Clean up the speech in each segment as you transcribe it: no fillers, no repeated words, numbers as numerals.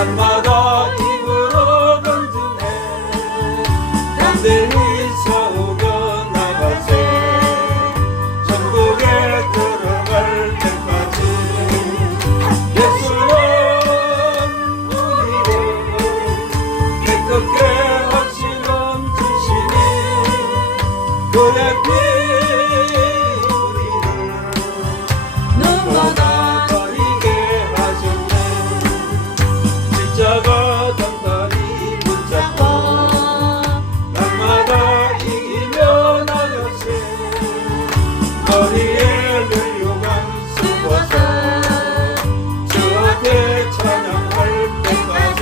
날마다 입으로 던지네 담대히 싸우며 나가세 천국에 들어갈 때까지 예수는 우리를 깨끗게 하시는 주시니 그의 피 우리를 눈보다 버리게 하셨네 십자가 단단히 붙잡고 날마다 이기며 나가세 머리에 멸류관 쓰고서 주 앞에 찬양할 때까지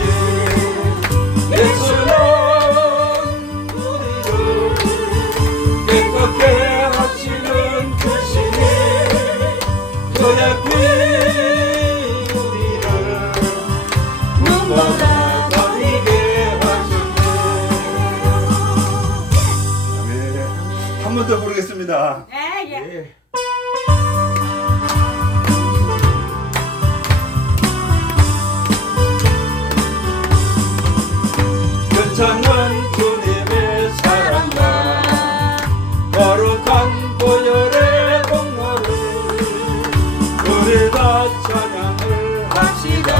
예수는 우리를 깨끗게 하시는 주시니 그의 피 우리를 눈보다 버리게 하셨네. 한 번 더 부르겠습니다. 예, 예. 괜찮은 주님의 사랑과 거룩한 보혈의 공로를 우리 다 찬양을 합시다.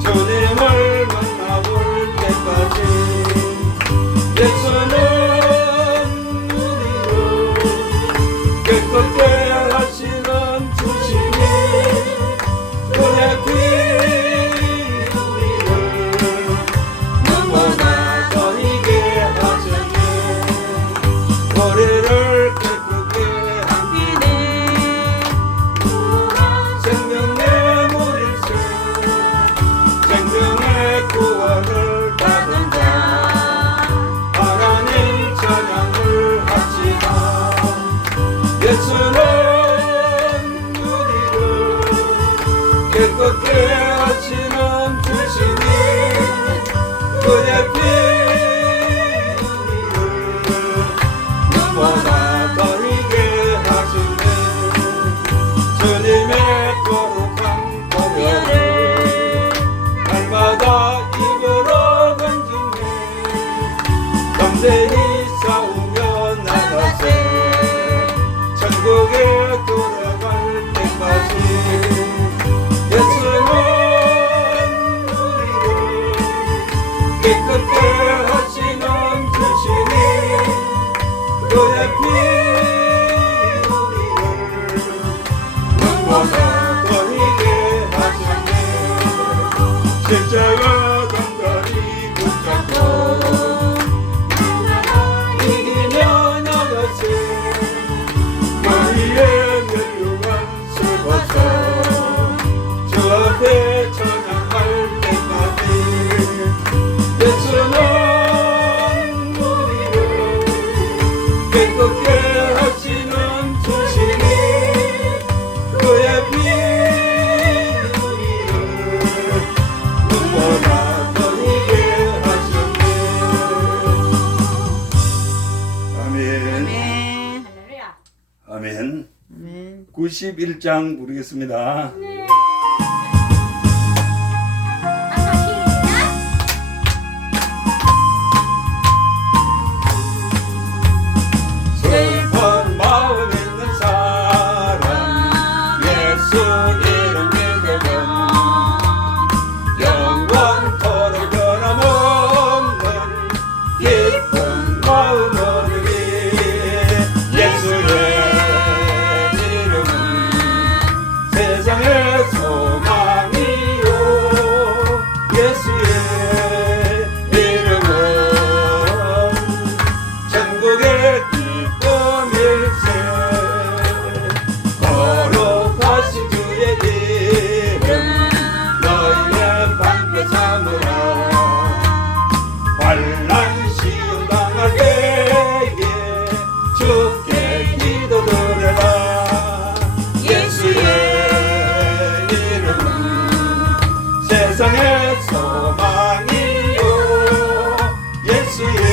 주님을 만나볼 때까지 예수는 우리를 깨끗게 하시는 주시니 그의 피 우리를 눈보다 버리게 하셨네 머리를 깨끗게 함께네 생명의 물일새 생명의 구원을 받은 자 하나님 찬양을 합시다. 예수는 우리를 깨끗게 하시는 주시니 그의 피 우리를 눈보다 버리게 하시네 주님의 거룩한 보혈을 날마다 입으로 던지네 담대히 싸우며 나가세 천국에 돌아갈 때까지 예수는 우리를 깨끗게 하시는 주시니 그의 피 우리를 눈보다 버리게 하셨네 십자가 단단히 붙잡고 이기며 나가세 머리에 멸류관 쓰고서 주 앞에 찬양할 때까지 예수는 우리를 깨끗게 하시는 주시니 그의 피 우리를 눈보다 버리게 하셨네. 아멘. 네. 할렐루야. 아멘. 아멘. 91장 부르겠습니다. 슬픈 마음 있는 사람 예수 이름 믿으면 영원토록 변함없는 기쁜 마음 얻으리 예수의 이름은 세상의 소망이요 예수의 이름은 천국의 기쁨일세 거룩하신 주의 이름 너희의 방패 삼으라 환난 시험 당할 때에 주께 기도드려라 예수의 이름은 세상의 소망이요 예수의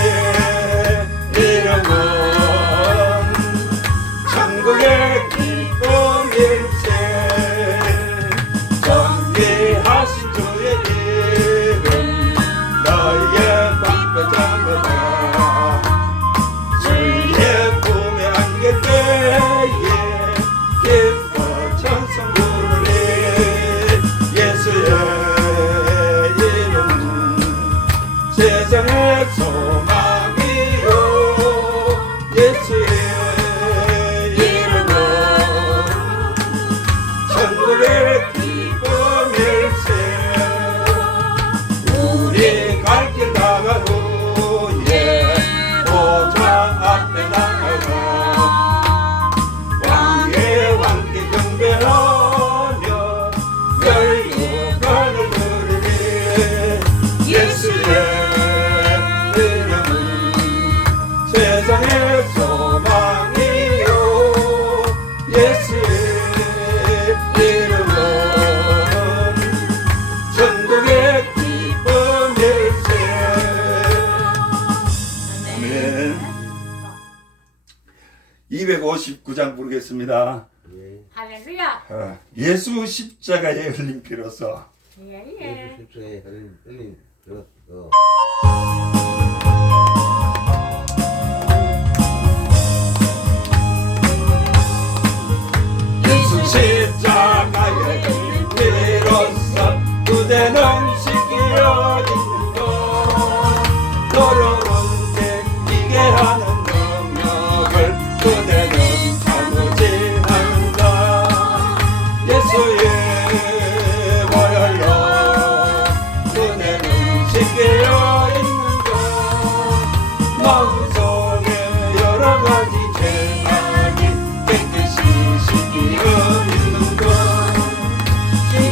이름은 천국의 기쁨일세 존귀하신 주의 이름 소망이요 예수의 이름은 천국의 기쁨일세 우리 갈 길 나간 후에 보좌 앞에 나가가 왕의 왕께 경배하며 멸류관을 누리니 예수의 이름은 세상의 소망이요 예수의 이름은 천국의 기쁨일세 아멘. 259장 부르겠습니다. 할렐루야. 예수 십자가의 흘린 피로서 예예. 십자가에 흘린 그렇고 예수 십자가의 흘린 피로서 그대는 씻기려 있는 것 더러운 데 이게 하는 능력을 그대는 참으지 않는다 예수의 보혈로 그대는 씻기려 있는 것 마음속에 여러 가지 죄악이 깨끗이 씻기려 있는 것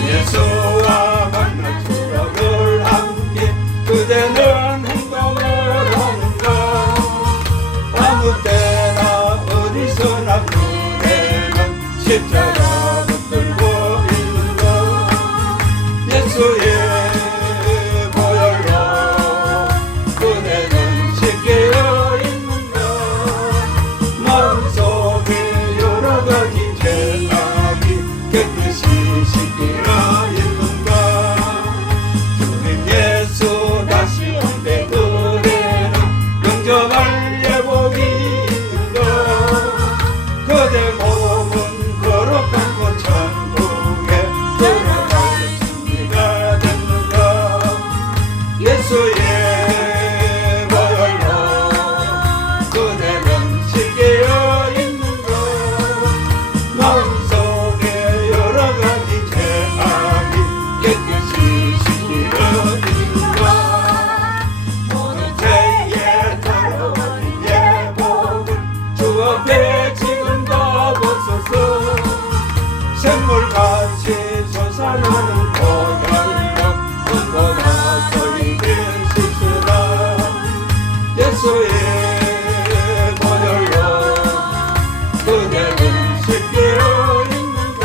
예수와 만난 추억을 함께 그대는 행동을 하는가 아무 때나 어디서나 그대는 십자가 붙들고 있는가 예수의 보혈로 그대는 씻겨 있는가 마음속에 여러 가지 죄악이 깨끗이 씻기려 있는가 주님 예수 다시 온때 그대는 영접할 예복이 있는가 그대 몸은 거룩한 곳 천국에 들어갈 준비가 됐는가 예수의 보혈로 그대는 씻겨 있는가 마음속에 여러 가지 죄악이 깨끗이 씻겨 있는가 모든 죄에 더러운 예복을 주 앞에 지금 다 벗어서 샘물같이 솟아나는 보혈로 눈보다 더 이길 수 있으라 예수의 보혈로 그대는 씻겨 있는가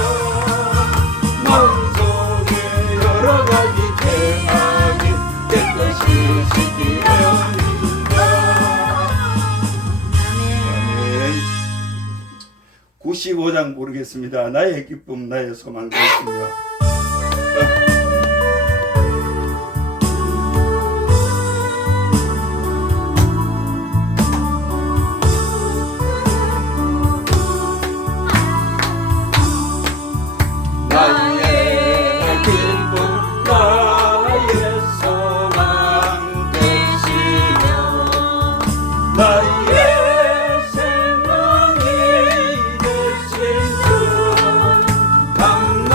마음속에 여러 가지 죄악이 깨끗이 씻겨 있는가 아멘. 95장 모르겠습니다. 나의 기쁨 나의 소망 되었으며 나의 기쁨 나의 소망 되시며 나의 생명이 되신 주 담노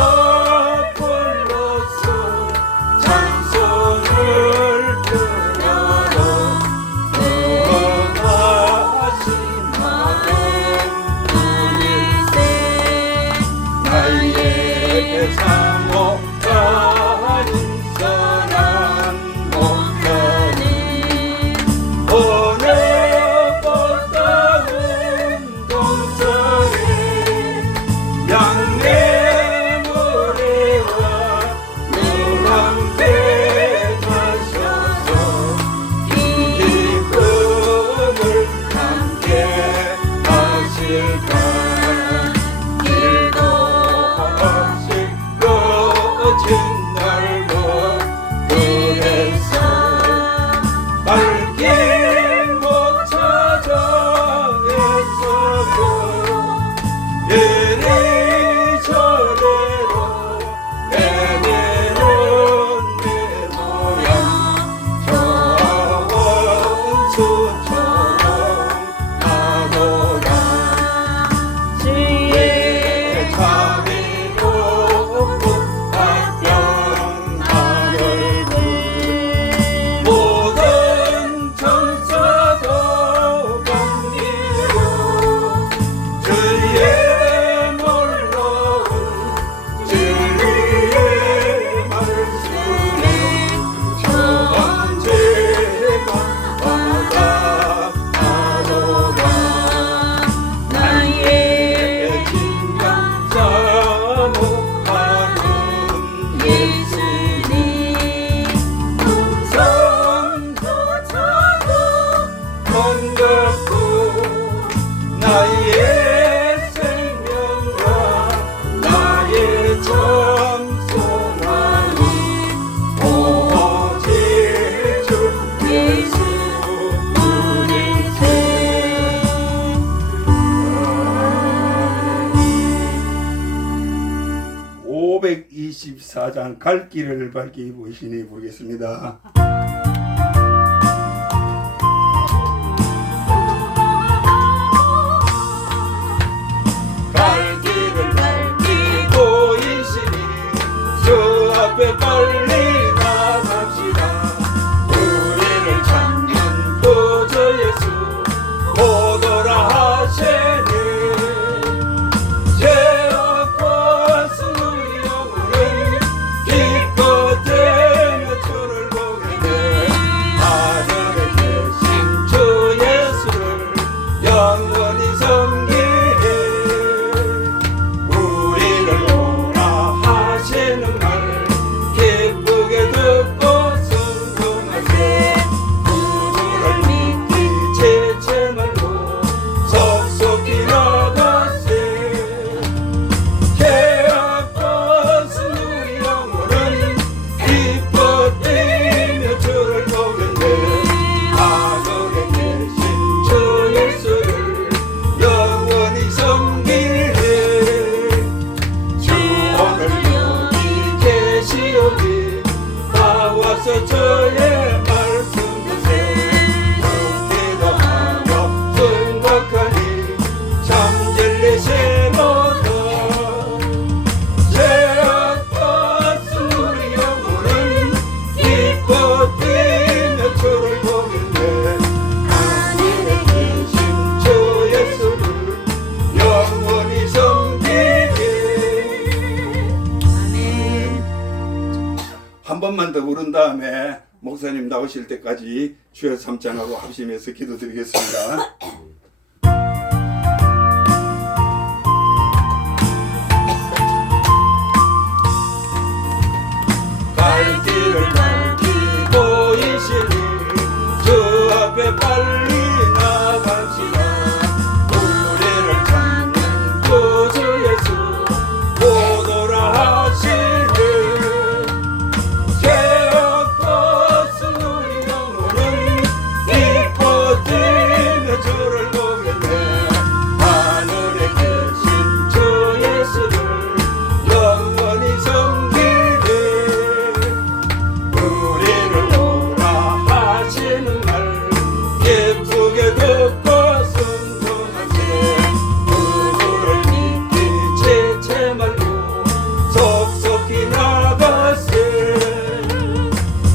24장 갈 길을 밝히 보시니 보겠습니다. 갈 길을 밝히 보이시니 저 앞에 빨리 나갑시다. 우리를 찾는 구주 예수 오더라 하시니 죄악과 수의 영혼은 기껏대며 주를 보겠네. 하늘에 계신 주 예수를 영원히 섬기네. 우리를 오라 하시는 말 기쁘게 듣고 순종하세. 구주를 믿기 지체 말고 속속히 나가세. 죄악과 수의 영혼은 기뻐 뛰며 주를 보겠네. 하늘에 계신 주 예수를 영원히 섬기네. 주 오늘 여기 계시오니 다 와서 저의 말씀 주세. 듣기도 하며 순박하니 참 진리시로다. 죄악과 수의 영혼은 기뻐 뛰며 주를 보겠네. 하늘에 계신 주 예수를 영원히 섬기네. 한 번만 더 부른 다음에 목사님 나오실 때까지 주여 삼창하고 합심해서 기도드리겠습니다. 갈 길을 밝히 보이시니 주 앞에 빨리 나갑시다. 우리를 찾는 구주 예수 오더라 하시니 죄악과 수의 영혼은 기뻐 뛰며 주를 보겠네. 하늘에 계신 주 예수를 영원히 섬기네. 우리를 오라 하시는 말 기쁘게 듣고 순종하세. 누구를 믿기 지체 말고 속속히 나가세.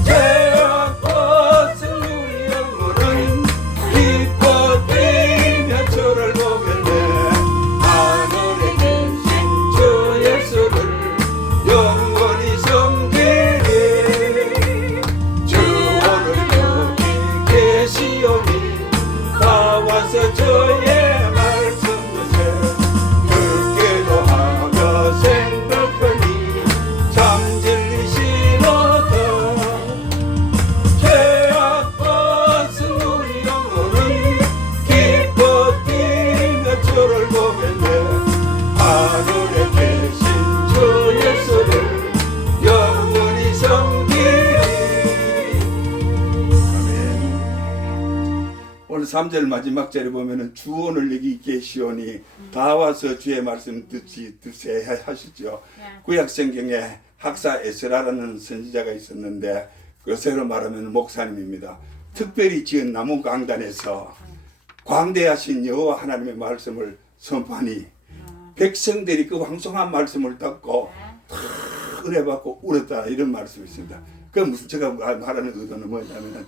죄악과 수의 영혼은 기뻐 뛰며 주를 보겠네. 하늘에 계신 주 예수를 영원히 섬기네. 주 오늘 여기 계시오니 다 와서 저의 말씀 주세. 듣기도 하며 생각하니 참 진리시로다. 죄악과 수의 영혼은 기뻐 뛰며 주를 보겠네. 하늘에 계신 주 예수를 영원히 섬기리. 아멘. 오늘 3절 마지막 절에 보면은 주 오늘 여기 계시오니 다 와서 주의 말씀 듣세 하시죠. 구약 성경에 학사 에스라라는 선지자가 있었는데 그새로 말하면 목사님입니다. 특별히 지은 나무 강단에서 광대하신 여호와 하나님의 말씀을 선포하니 백성들이 그 황송한 말씀을 듣고 다 은혜 받고 울었다 이런 말씀이 있습니다. 그 무슨 제가 말하는 의도는 뭐냐면은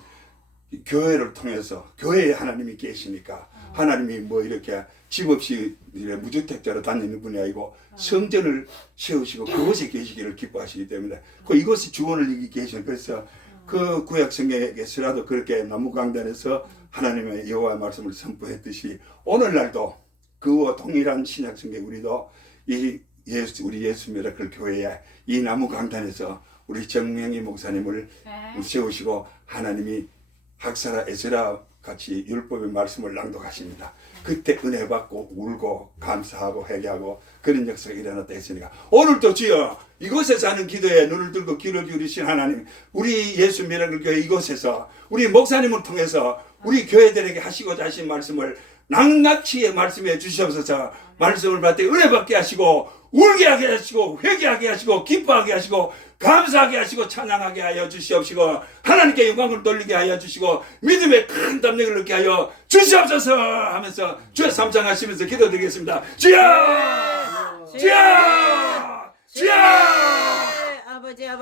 교회를 통해서 교회에 하나님이 계시니까 하나님이 뭐 이렇게 집 없이 무주택자로 다니는 분이 아니고 성전을 세우시고 그곳에 계시기를 기뻐하시기 때문에 그 이곳이 주원을 여기 계셔. 그래서 그 구약 성경에서라도 그렇게 나무 강단에서 하나님의 여호와 말씀을 선포했듯이 오늘날도 그와 동일한 신약 성경 우리도 이 우리 예수 미라클 교회에 이 나무 강단에서 우리 정명희 목사님을 세우시고 하나님이 학사라 에스라 같이 율법의 말씀을 낭독하십니다. 그때 은혜 받고 울고 감사하고 회개하고 그런 역사가 일어났다 했으니까 오늘도 주여 이곳에서 하는 기도에 눈을 들고 귀를 기울이신 하나님, 우리 예수 미라클 교회 이곳에서 우리 목사님을 통해서 우리 교회들에게 하시고자 하신 말씀을 낱낱이 말씀해 주시옵소서. 말씀을 받되 은혜 받게 하시고 울게 하게 하시고 회개하게 하시고 기뻐하게 하시고 감사하게 하시고 찬양하게 하여 주시옵시고 하나님께 영광을 돌리게 하여 주시고 믿음의 큰 담력을 얻게 하여 주시옵소서 하면서 주의 삼창하시면서 기도드리겠습니다. 주여! 주여! 주여!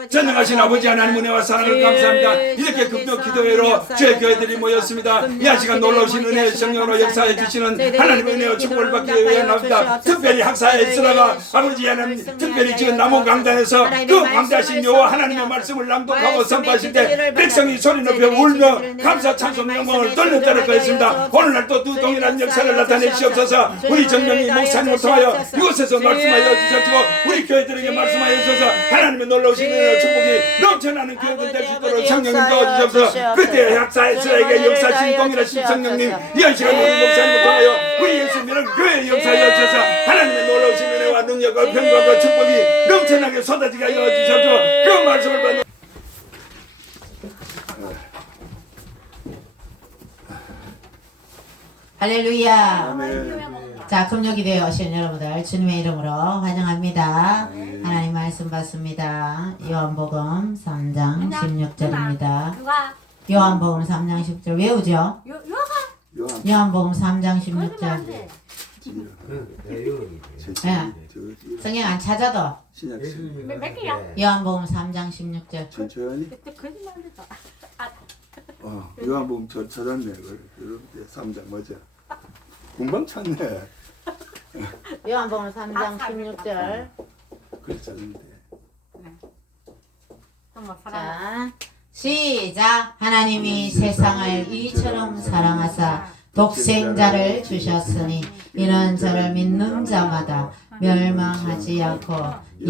전능하신 아버지 하나님 은혜와 사랑을 감사합니다. 이렇게 급도 기도회로 주의 교회들이 모였습니다. 이 한 시간 놀라우신 은혜의 성령으로 역사해 주시는 하나님의 은혜와 축복을 받기 위해 나옵니다. 특별히 학사에 있으라가 아버지 하나님 특별히 지금 남원 강단에서 그 광대하신 여호와 하나님의 말씀을 낭독하고 선포하실 때 백성이 소리 높여 울며 감사 찬송 영광을 돌렸다는 것입니다. 오늘날 또 두 동일한 역사를 나타내 주시옵소서. 우리 정명이 목사님을 통하여 이곳에서 말씀하여 주시옵시고 우리 교회들에게 말씀하여 주셔서 하나님의 놀라우신 은혜와 축복이 넘쳐나는 교회들 될 수 있도록 성령님 도와주시옵소서. 그때 학사에 스라에게 역사하신 동일하신 성령님 이 시간 우리 목사님을 통하여 우리 예수님을 교회에 역사하여 주셔서 하나님의 놀라우신 은혜와 능력과 평강과 축복이 넘쳐나게 쏟아지게 하여 주시옵소서. 그 말씀을 받는 할렐루야. 아멘. 자, 금요기도에 오신 여러분들 주님의 이름으로 환영합니다. 하나님 말씀 받습니다. 요한복음 3장 16절입니다. 누가 요한복음 3장 16절 외우죠? 요가 요한복음 3장 그러면 16절. 안 돼. 성경 안 찾아도 신약 몇 개야? 요한복음 3장 16절. 천천히 그때 거짓말 안 했어. 요한복음 저 찾았네. 그 3장 뭐죠? 금방 찾네. 요한복음 3장 16절. 그래 찾는데. 정말 사랑. 자, 시작. 하나님이 세상을 이처럼 사랑하사 독생자를 주셨으니 이는 저를 믿는 자마다 멸망하지 않고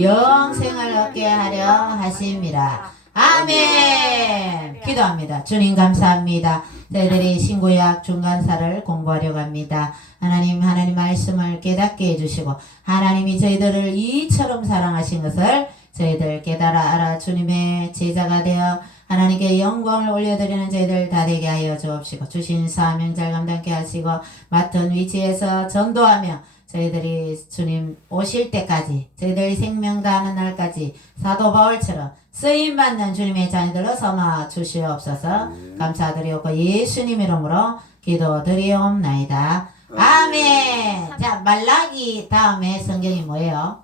영생을 얻게 하려 하심이라. 아멘. 기도합니다. 주님 감사합니다. 저희들이 신구약 중간사를 공부하려고 합니다. 하나님 말씀을 깨닫게 해주시고 하나님이 저희들을 이처럼 사랑하신 것을 저희들 깨달아 알아 주님의 제자가 되어 하나님께 영광을 올려드리는 저희들 다 되게 하여 주옵시고 주신 사명 잘 감당케 하시고 맡은 위치에서 전도하며 저희들이 주님 오실 때까지 저희들이 생명 다하는 날까지 사도 바울처럼 쓰임받는 주님의 자녀들로 삼아 주시옵소서. 감사드리옵고 예수님 이름으로 기도드리옵나이다. 아멘. 자, 말라기 다음에 성경이 뭐예요?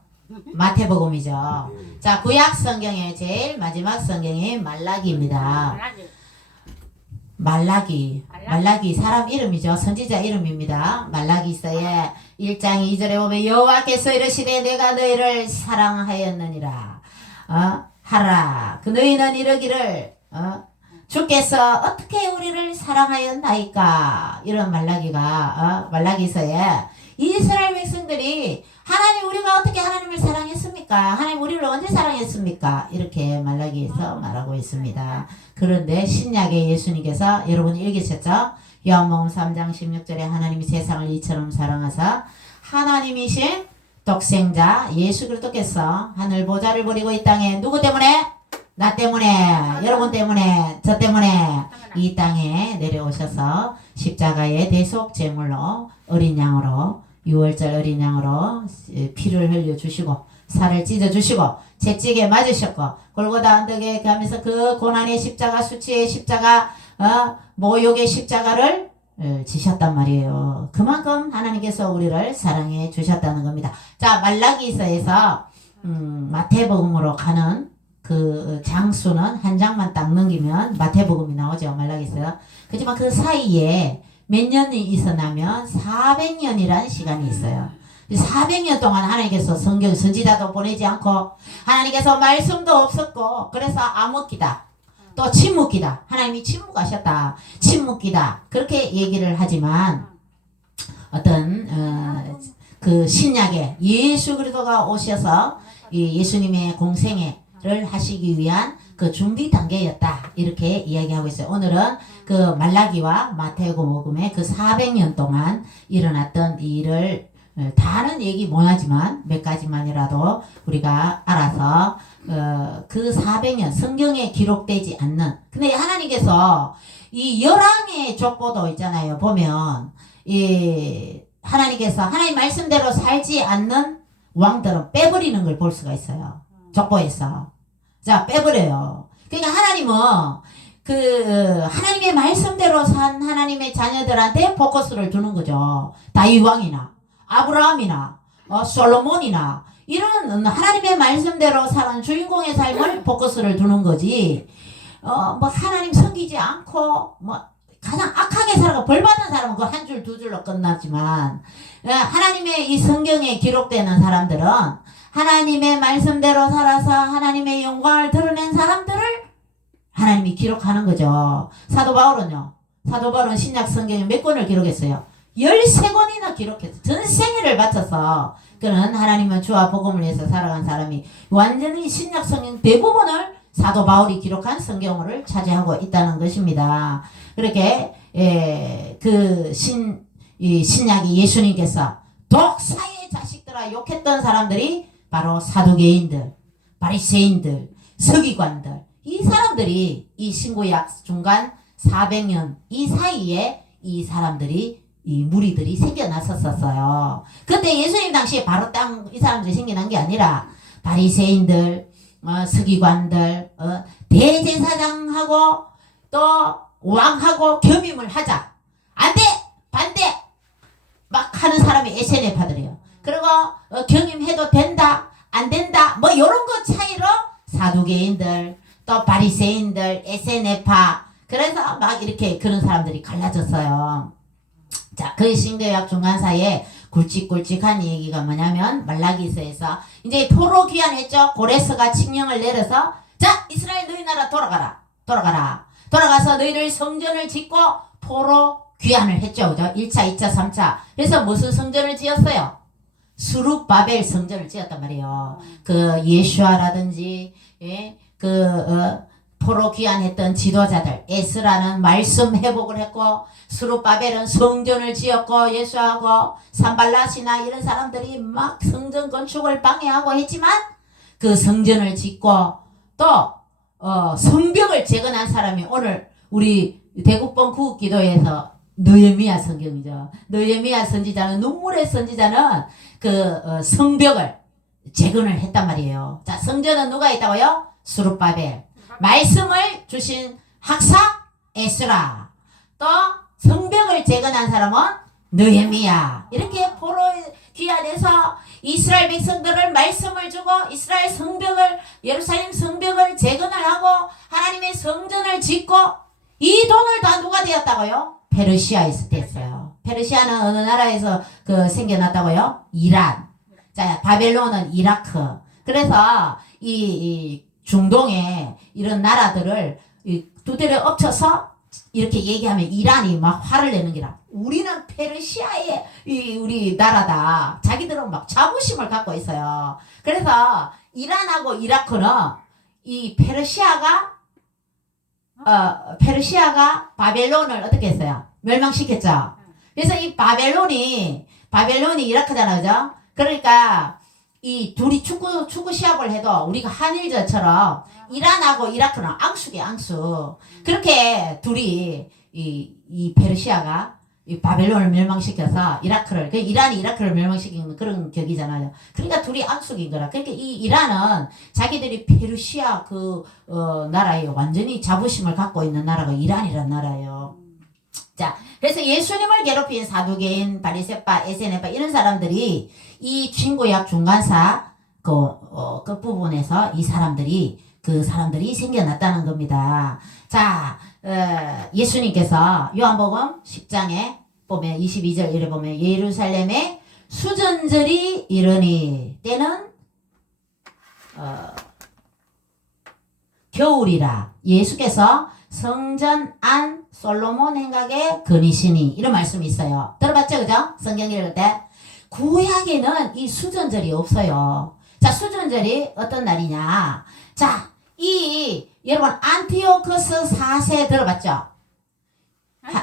마태복음이죠. 자, 구약 성경의 제일 마지막 성경이 말라기입니다. 말라기 사람 이름이죠. 선지자 이름입니다. 말라기서의 1장 2절에 보면 여호와께서 이르시되 내가 너희를 사랑하였느니라. 하라. 그 너희는 이르기를 주께서 어떻게 우리를 사랑하였나이까. 이런 말라기서에 이스라엘 백성들이 하나님 우리가 어떻게 하나님을 사랑했습니까? 하나님 우리를 언제 사랑했습니까? 이렇게 말라기에서 말하고 있습니다. 그런데 신약의 예수님께서 여러분 읽으셨죠? 요한복음 3장 16절에 하나님이 세상을 이처럼 사랑하사 하나님이신 독생자 예수 그리스도께서 하늘 보좌를 버리고 이 땅에 누구 때문에? 나 때문에, 여러분 때문에, 저 때문에 이 땅에 내려오셔서 십자가의 대속 제물로 어린 양으로 6월절 어린 양으로 피를 흘려주시고 살을 찢어주시고 채찍에 맞으셨고 골고다 언덕에 가면서 그 고난의 십자가 수치의 십자가 모욕의 십자가를 지셨단 말이에요. 그만큼 하나님께서 우리를 사랑해 주셨다는 겁니다. 자, 말라기서에서 마태복음으로 가는 그 장수는 한 장만 딱 넘기면 마태복음이 나오죠. 말라기서. 그렇지만 그 사이에 몇 년이 있어나면 400년이라는 시간이 있어요. 400년 동안 하나님께서 성경 선지자도 보내지 않고 하나님께서 말씀도 없었고 그래서 암흑기다. 또 침묵기다. 하나님이 침묵하셨다. 침묵기다. 그렇게 얘기를 하지만 어떤 그 신약에 예수 그리스도가 오셔서 이 예수님의 공생애를 하시기 위한 그 준비 단계였다. 이렇게 이야기하고 있어요. 오늘은 그 말라기와 마태복음의 그 400년 동안 일어났던 일을 다는 얘기 못하지만 몇 가지만이라도 우리가 알아서 그 400년 성경에 기록되지 않는 근데 하나님께서 이 열왕의 족보도 있잖아요. 보면 하나님께서 하나님 말씀대로 살지 않는 왕들은 빼버리는 걸 볼 수가 있어요. 족보에서. 자, 빼버려요. 그러니까 하나님은 하나님의 말씀대로 산 하나님의 자녀들한테 포커스를 두는 거죠. 다윗 왕이나, 아브라함이나, 솔로몬이나, 이런 하나님의 말씀대로 사는 주인공의 삶을 포커스를 두는 거지. 하나님 섬기지 않고, 가장 악하게 살아가 벌받는 사람은 그 한 줄, 두 줄로 끝나지만, 하나님의 이 성경에 기록되는 사람들은 하나님의 말씀대로 살아서 하나님의 영광을 드러낸 사람들을 하나님이 기록하는 거죠. 사도 바울은 신약 성경에 몇 권을 기록했어요? 13권이나 기록했어요. 전생애를 바쳐서 그는 하나님은 주와 복음을 위해서 살아간 사람이 완전히 신약 성경 대부분을 사도 바울이 기록한 성경을 차지하고 있다는 것입니다. 그렇게 신약이 예수님께서 독사의 자식들아 욕했던 사람들이 바로 사두개인들, 바리새인들, 서기관들, 이 사람들이 이 신구약 중간 400년 이 사이에 이 사람들이 이 무리들이 생겨났었어요. 그때 예수님 당시에 바로 이 사람들이 생겨난 게 아니라 바리새인들, 서기관들, 대제사장하고 또 왕하고 겸임을 하자. 안 돼! 반대! 막 하는 사람이 에세네파들이에요. 그리고 겸임해도 된다, 안 된다, 요런 거 차이로 사두개인들, 또 바리새인들, 에세네파, 그래서 막 이렇게 그런 사람들이 갈라졌어요. 자, 그 신구약 중간사이에 굵직굵직한 얘기가 뭐냐면 말라기서에서 이제 포로 귀환했죠. 고레스가 칙령을 내려서 자, 이스라엘 너희 나라 돌아가서 너희들 성전을 짓고 포로 귀환을 했죠. 그죠? 1차, 2차, 3차. 그래서 무슨 성전을 지었어요? 수룹바벨 성전을 지었단 말이에요. 예수아라든지, 포로 귀환했던 지도자들, 에스라는 말씀 회복을 했고, 수룹바벨은 성전을 지었고, 예수하고, 산발라시나 이런 사람들이 막 성전 건축을 방해하고 했지만, 그 성전을 짓고, 또, 성벽을 재건한 사람이 오늘 우리 대국본 구국기도에서 느헤미야 성경이죠. 느헤미야 선지자는, 눈물의 선지자는 성벽을 재건을 했단 말이에요. 자, 성전은 누가 있다고요? 수룹바벨. 말씀을 주신 학사 에스라. 또 성벽을 재건한 사람은 느헤미야. 이렇게 포로 귀환해서 이스라엘 백성들을 말씀을 주고 이스라엘 성벽을, 예루살렘 성벽을 재건을 하고 하나님의 성전을 짓고, 이 돈을 다 누가 되었다고요? 페르시아에서 됐어요. 페르시아는 어느 나라에서 생겨났다고요? 이란. 자, 바벨론은 이라크. 그래서 이 중동에 이런 나라들을 두 대를 엎쳐서 이렇게 얘기하면 이란이 막 화를 내는 게라. 우리는 페르시아의 우리 나라다. 자기들은 막 자부심을 갖고 있어요. 그래서 이란하고 이라크는 이 페르시아가 바벨론을 어떻게 했어요? 멸망시켰죠. 그래서 이 바벨론이 이라크잖아요. 그죠? 그러니까 이 둘이 축구 시합을 해도 우리가 한일전처럼 이란하고 이라크는 앙숙이에요, 앙숙. 그렇게 둘이 이 페르시아가 이 바벨론을 멸망시켜서 이란이 이라크를 멸망시키는 그런 격이잖아요. 그러니까 둘이 앙숙인 거라. 그러니까 이 이란은 자기들이 페르시아 나라에 완전히 자부심을 갖고 있는 나라가 이란이란 나라예요. 자, 그래서 예수님을 괴롭힌 사두개인, 바리새파, 에세네파 이런 사람들이 이 신구약 중간사 그 부분에서 그 사람들이 생겨났다는 겁니다. 자, 예수님께서 요한복음 10장에 보면 22절 이래 보면 예루살렘에 수전절이 이르니 때는 겨울이라. 예수께서 성전 안 솔로몬 행각에 거니시니 이런 말씀이 있어요. 들어봤죠? 그죠? 성경 읽을 때. 구약에는 이 수전절이 없어요. 자, 수전절이 어떤 날이냐? 자, 여러분 안티오코스 4세 들어봤죠?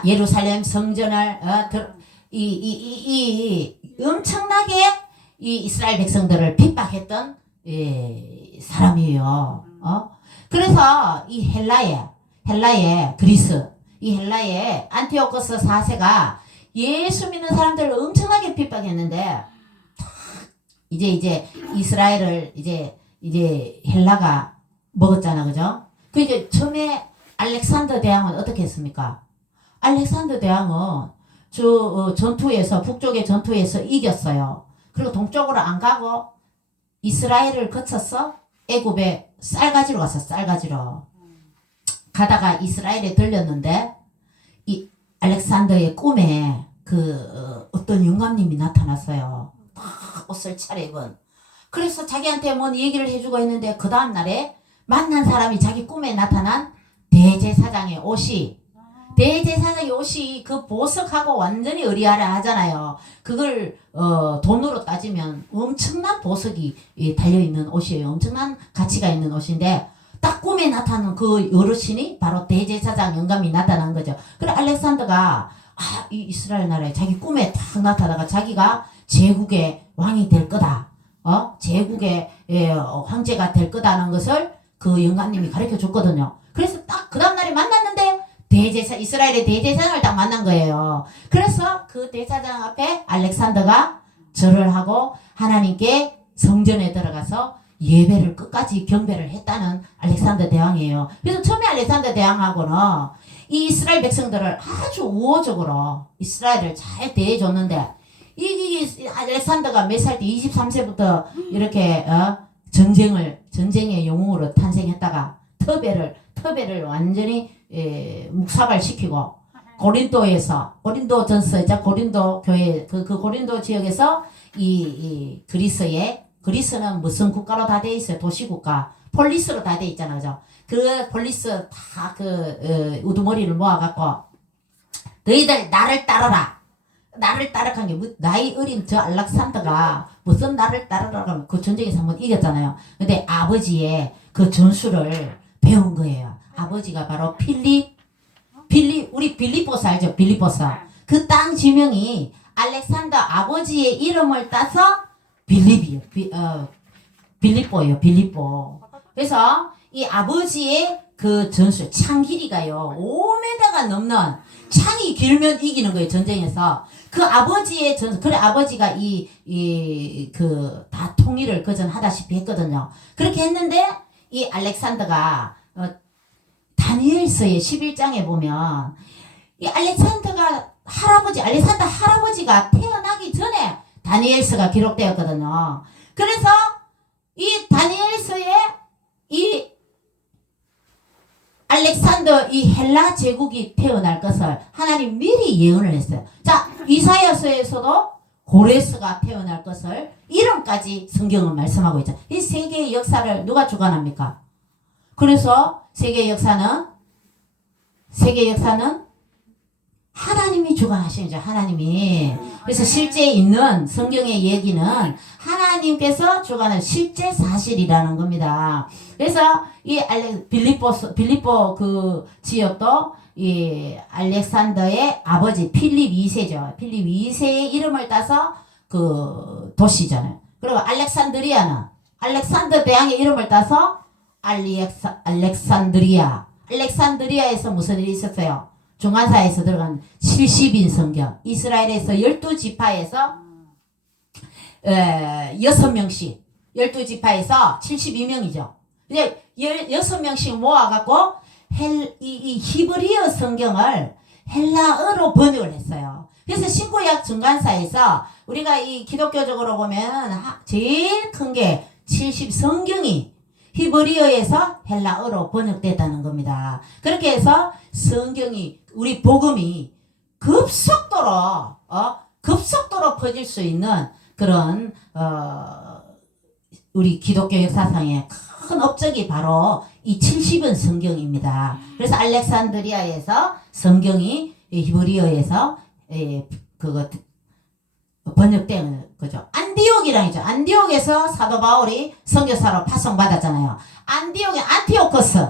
예루살렘 성전을 엄청나게 이 이스라엘 백성들을 핍박했던 사람이에요. 그래서 이 헬라의 그리스, 이 헬라의 안티오코스 4세가 예수 믿는 사람들을 엄청나게 핍박했는데 이제 이스라엘을 이제 헬라가 먹었잖아, 그죠? 그 이제 처음에 알렉산더 대왕은 어떻게 했습니까? 알렉산더 대왕은 전투에서 북쪽의 전투에서 이겼어요. 그리고 동쪽으로 안 가고 이스라엘을 거쳐서 애굽에 쌀가지로 갔어. 쌀가지로 가다가 이스라엘에 들렸는데 이 알렉산더의 꿈에 어떤 영감님이 나타났어요. 옷을 차려입은. 그래서 자기한테 뭔 얘기를 해주고 했는데 그 다음날에 만난 사람이 자기 꿈에 나타난 대제사장의 옷이 그 보석하고 완전히 의리하라 하잖아요. 그걸 돈으로 따지면 엄청난 보석이 달려있는 옷이에요. 엄청난 가치가 있는 옷인데 딱 꿈에 나타나는 그 어르신이 바로 대제사장 영감이 나타난 거죠. 그래 알렉산더가 이 이스라엘 나라에 자기 꿈에 딱 나타나가 자기가 제국의 왕이 될 거다. 제국의 황제가 될 거다는 것을 그 영감님이 가르쳐 줬거든요. 그래서 딱 그 다음날에 만났는데 이스라엘의 대제사장을 딱 만난 거예요. 그래서 그 대제사장 앞에 알렉산더가 절을 하고 하나님께 성전에 들어가서 예배를 끝까지 경배를 했다는 알렉산더 대왕이에요. 그래서 처음에 알렉산더 대왕하고는 이 이스라엘 백성들을 아주 우호적으로 이스라엘을 잘 대해줬는데 이 알렉산더가 몇 살 때 23세부터 이렇게 전쟁의 영웅으로 탄생했다가 터베를 완전히 묵사발시키고 고린도전서 이제 고린도 교회 그 고린도 지역에서 이 그리스는 무슨 국가로 다 돼 있어요? 도시국가 폴리스로 다 돼 있잖아요, 그죠? 그 폴리스 다 우두머리를 모아갖고 너희들 나를 따르라. 나를 따르한 게 나이 어린 저 알렉산더가 무슨 나를 따르라 하면 그 전쟁에서 한번 이겼잖아요. 근데 아버지의 그 전술을 배운 거예요. 아버지가 바로 우리 빌립보스 알죠? 빌립보스. 그 땅 지명이 알렉산더 아버지의 이름을 따서 빌립보예요. 빌립보. 그래서 이 아버지의 그 전술 창 길이가요 5m가 넘는 창이 길면 이기는 거예요. 전쟁에서. 그 아버지의 전술, 그래 아버지가 다 통일을 그전 하다시피 했거든요. 그렇게 했는데 이 알렉산더가 다니엘서의 11장에 보면 이 알렉산더 할아버지가 태어나기 전에 다니엘서가 기록되었거든요. 그래서 이 다니엘서에 이 알렉산더 이 헬라 제국이 태어날 것을 하나님 미리 예언을 했어요. 자, 이사야서에서도 고레스가 태어날 것을 이름까지 성경은 말씀하고 있죠. 이 세계의 역사를 누가 주관합니까? 그래서 세계의 역사는 하나님이 주관하시는 거죠. 하나님이. 그래서 실제 있는 성경의 얘기는 하나님께서 주관하는 실제 사실이라는 겁니다. 그래서 이 빌립보 그 지역도 이 알렉산더의 아버지 필립 2세죠. 필립 2세의 이름을 따서 그 도시잖아요. 그리고 알렉산드리아는 알렉산더 대왕의 이름을 따서 알렉산드리아에서 무슨 일이 있었어요? 중간사에서 들어간 70인 성경. 이스라엘에서 12지파에서 6명씩 12지파에서 72명이죠. 이제 6명씩 모아갖고 이 히브리어 성경을 헬라어로 번역을 했어요. 그래서 신구약 중간사에서 우리가 이 기독교적으로 보면 제일 큰 게 70성경이 히브리어에서 헬라어로 번역됐다는 겁니다. 그렇게 해서 성경이 우리 복음이 급속도로 퍼질 수 있는 그런 우리 기독교 역사상의 큰 업적이 바로 이 70은 성경입니다. 그래서 알렉산드리아에서 성경이 히브리어에서 번역된 거죠. 안디옥이랑이죠. 안디옥에서 사도 바울이 선교사로 파송받았잖아요. 안디옥의 안티오코스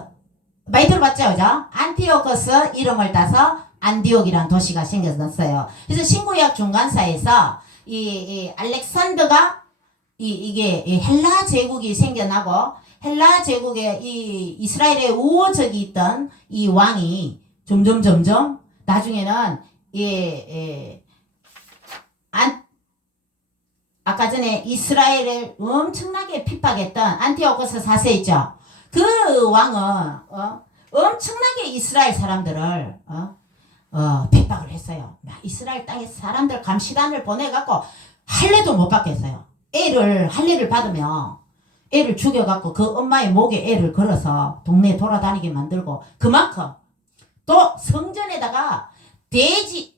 많이 들어봤죠, 그죠? 안티오코스 이름을 따서 안디옥이라는 도시가 생겼어요. 그래서 신구약 중간사에서 이 알렉산더가 이게 헬라 제국이 생겨나고 헬라 제국에 이 이스라엘의 우호적이 있던 이 왕이 점점 나중에는 아까 전에 이스라엘을 엄청나게 핍박했던 안티오코스 4세 있죠. 그 왕은 엄청나게 이스라엘 사람들을 핍박을 했어요. 막 이스라엘 땅에 사람들 감시단을 보내갖고 할례도 못 받게 했어요. 할례를 받으면 애를 죽여갖고 그 엄마의 목에 애를 걸어서 동네 돌아다니게 만들고, 그만큼 또 성전에다가 돼지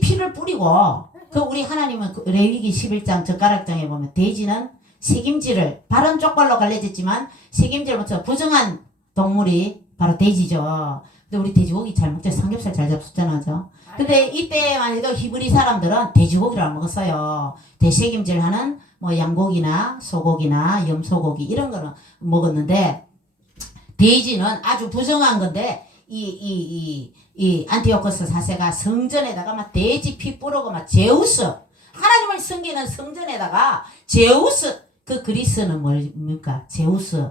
피를 뿌리고, 그 우리 하나님은 그 레위기 11장 젓가락장에 보면 돼지는 책임질을, 발은 쪽발로 갈라졌지만 책임질부터 부정한 동물이 바로 돼지죠. 근데 우리 돼지고기 잘 먹죠. 삼겹살 잘 잡수잖아요. 근데 이때만 해도 히브리 사람들은 돼지고기를 안 먹었어요. 대책임질하는 뭐 양고기나 소고기나 염소고기 이런 거는 먹었는데, 돼지는 아주 부정한 건데, 이 안티오코스 4세가 성전에다가 막 돼지 피 뿌르고 막 제우스, 하나님을 섬기는 성전에다가 제우스, 그 그리스는 뭡니까? 제우스,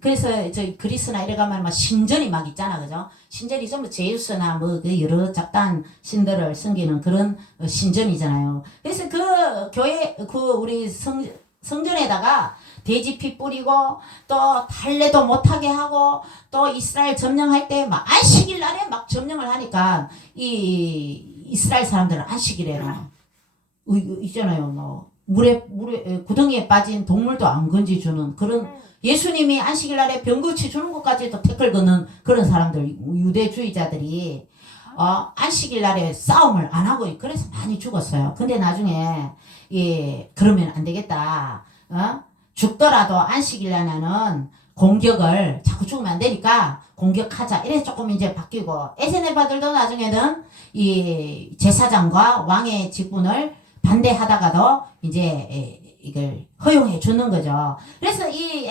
그래서 저 그리스나 이래 가면 막 신전이 막 있잖아, 그죠? 신전이 전부 제우스나 뭐 그 여러 잡다한 신들을 섬기는 그런 신전이잖아요. 그래서 그 교회, 우리 성전에다가 돼지 피 뿌리고, 또 할례도 못하게 하고, 또 이스라엘 점령할 때 막 안식일 날에 막 점령을 하니까 이 이스라엘 사람들은 안식일에는 있잖아요, 뭐 물에 구덩이에 빠진 동물도 안 건지주는 그런, 예수님이 안식일 날에 병 고치 주는 것까지도 태클 걷는 그런 사람들, 유대주의자들이 안식일 날에 싸움을 안 하고 그래서 많이 죽었어요. 근데 나중에 그러면 안 되겠다. 죽더라도 안식일 날에는 공격을, 자꾸 죽으면 안 되니까 공격하자. 이래서 조금 이제 바뀌고, 에세네바들도 나중에는 이 제사장과 왕의 직분을 반대하다가도 이제 이걸 허용해 주는 거죠. 그래서 이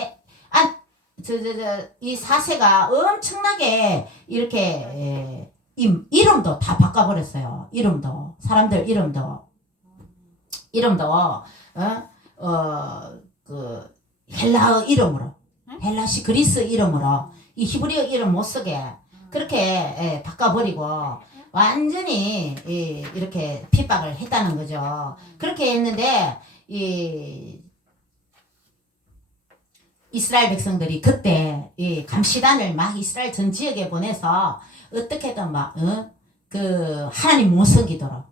4세가 엄청나게 이렇게 이름도 다 바꿔버렸어요. 이름도, 사람들 이름도 그 헬라어 이름으로, 헬라시 그리스 이름으로, 이 히브리어 이름 못 쓰게 그렇게 바꿔버리고 완전히 이렇게 핍박을 했다는 거죠. 그렇게 했는데 이스라엘 백성들이 그때 감시단을 막 이스라엘 전 지역에 보내서 어떻게든 막 그 하나님 못 섬기도록,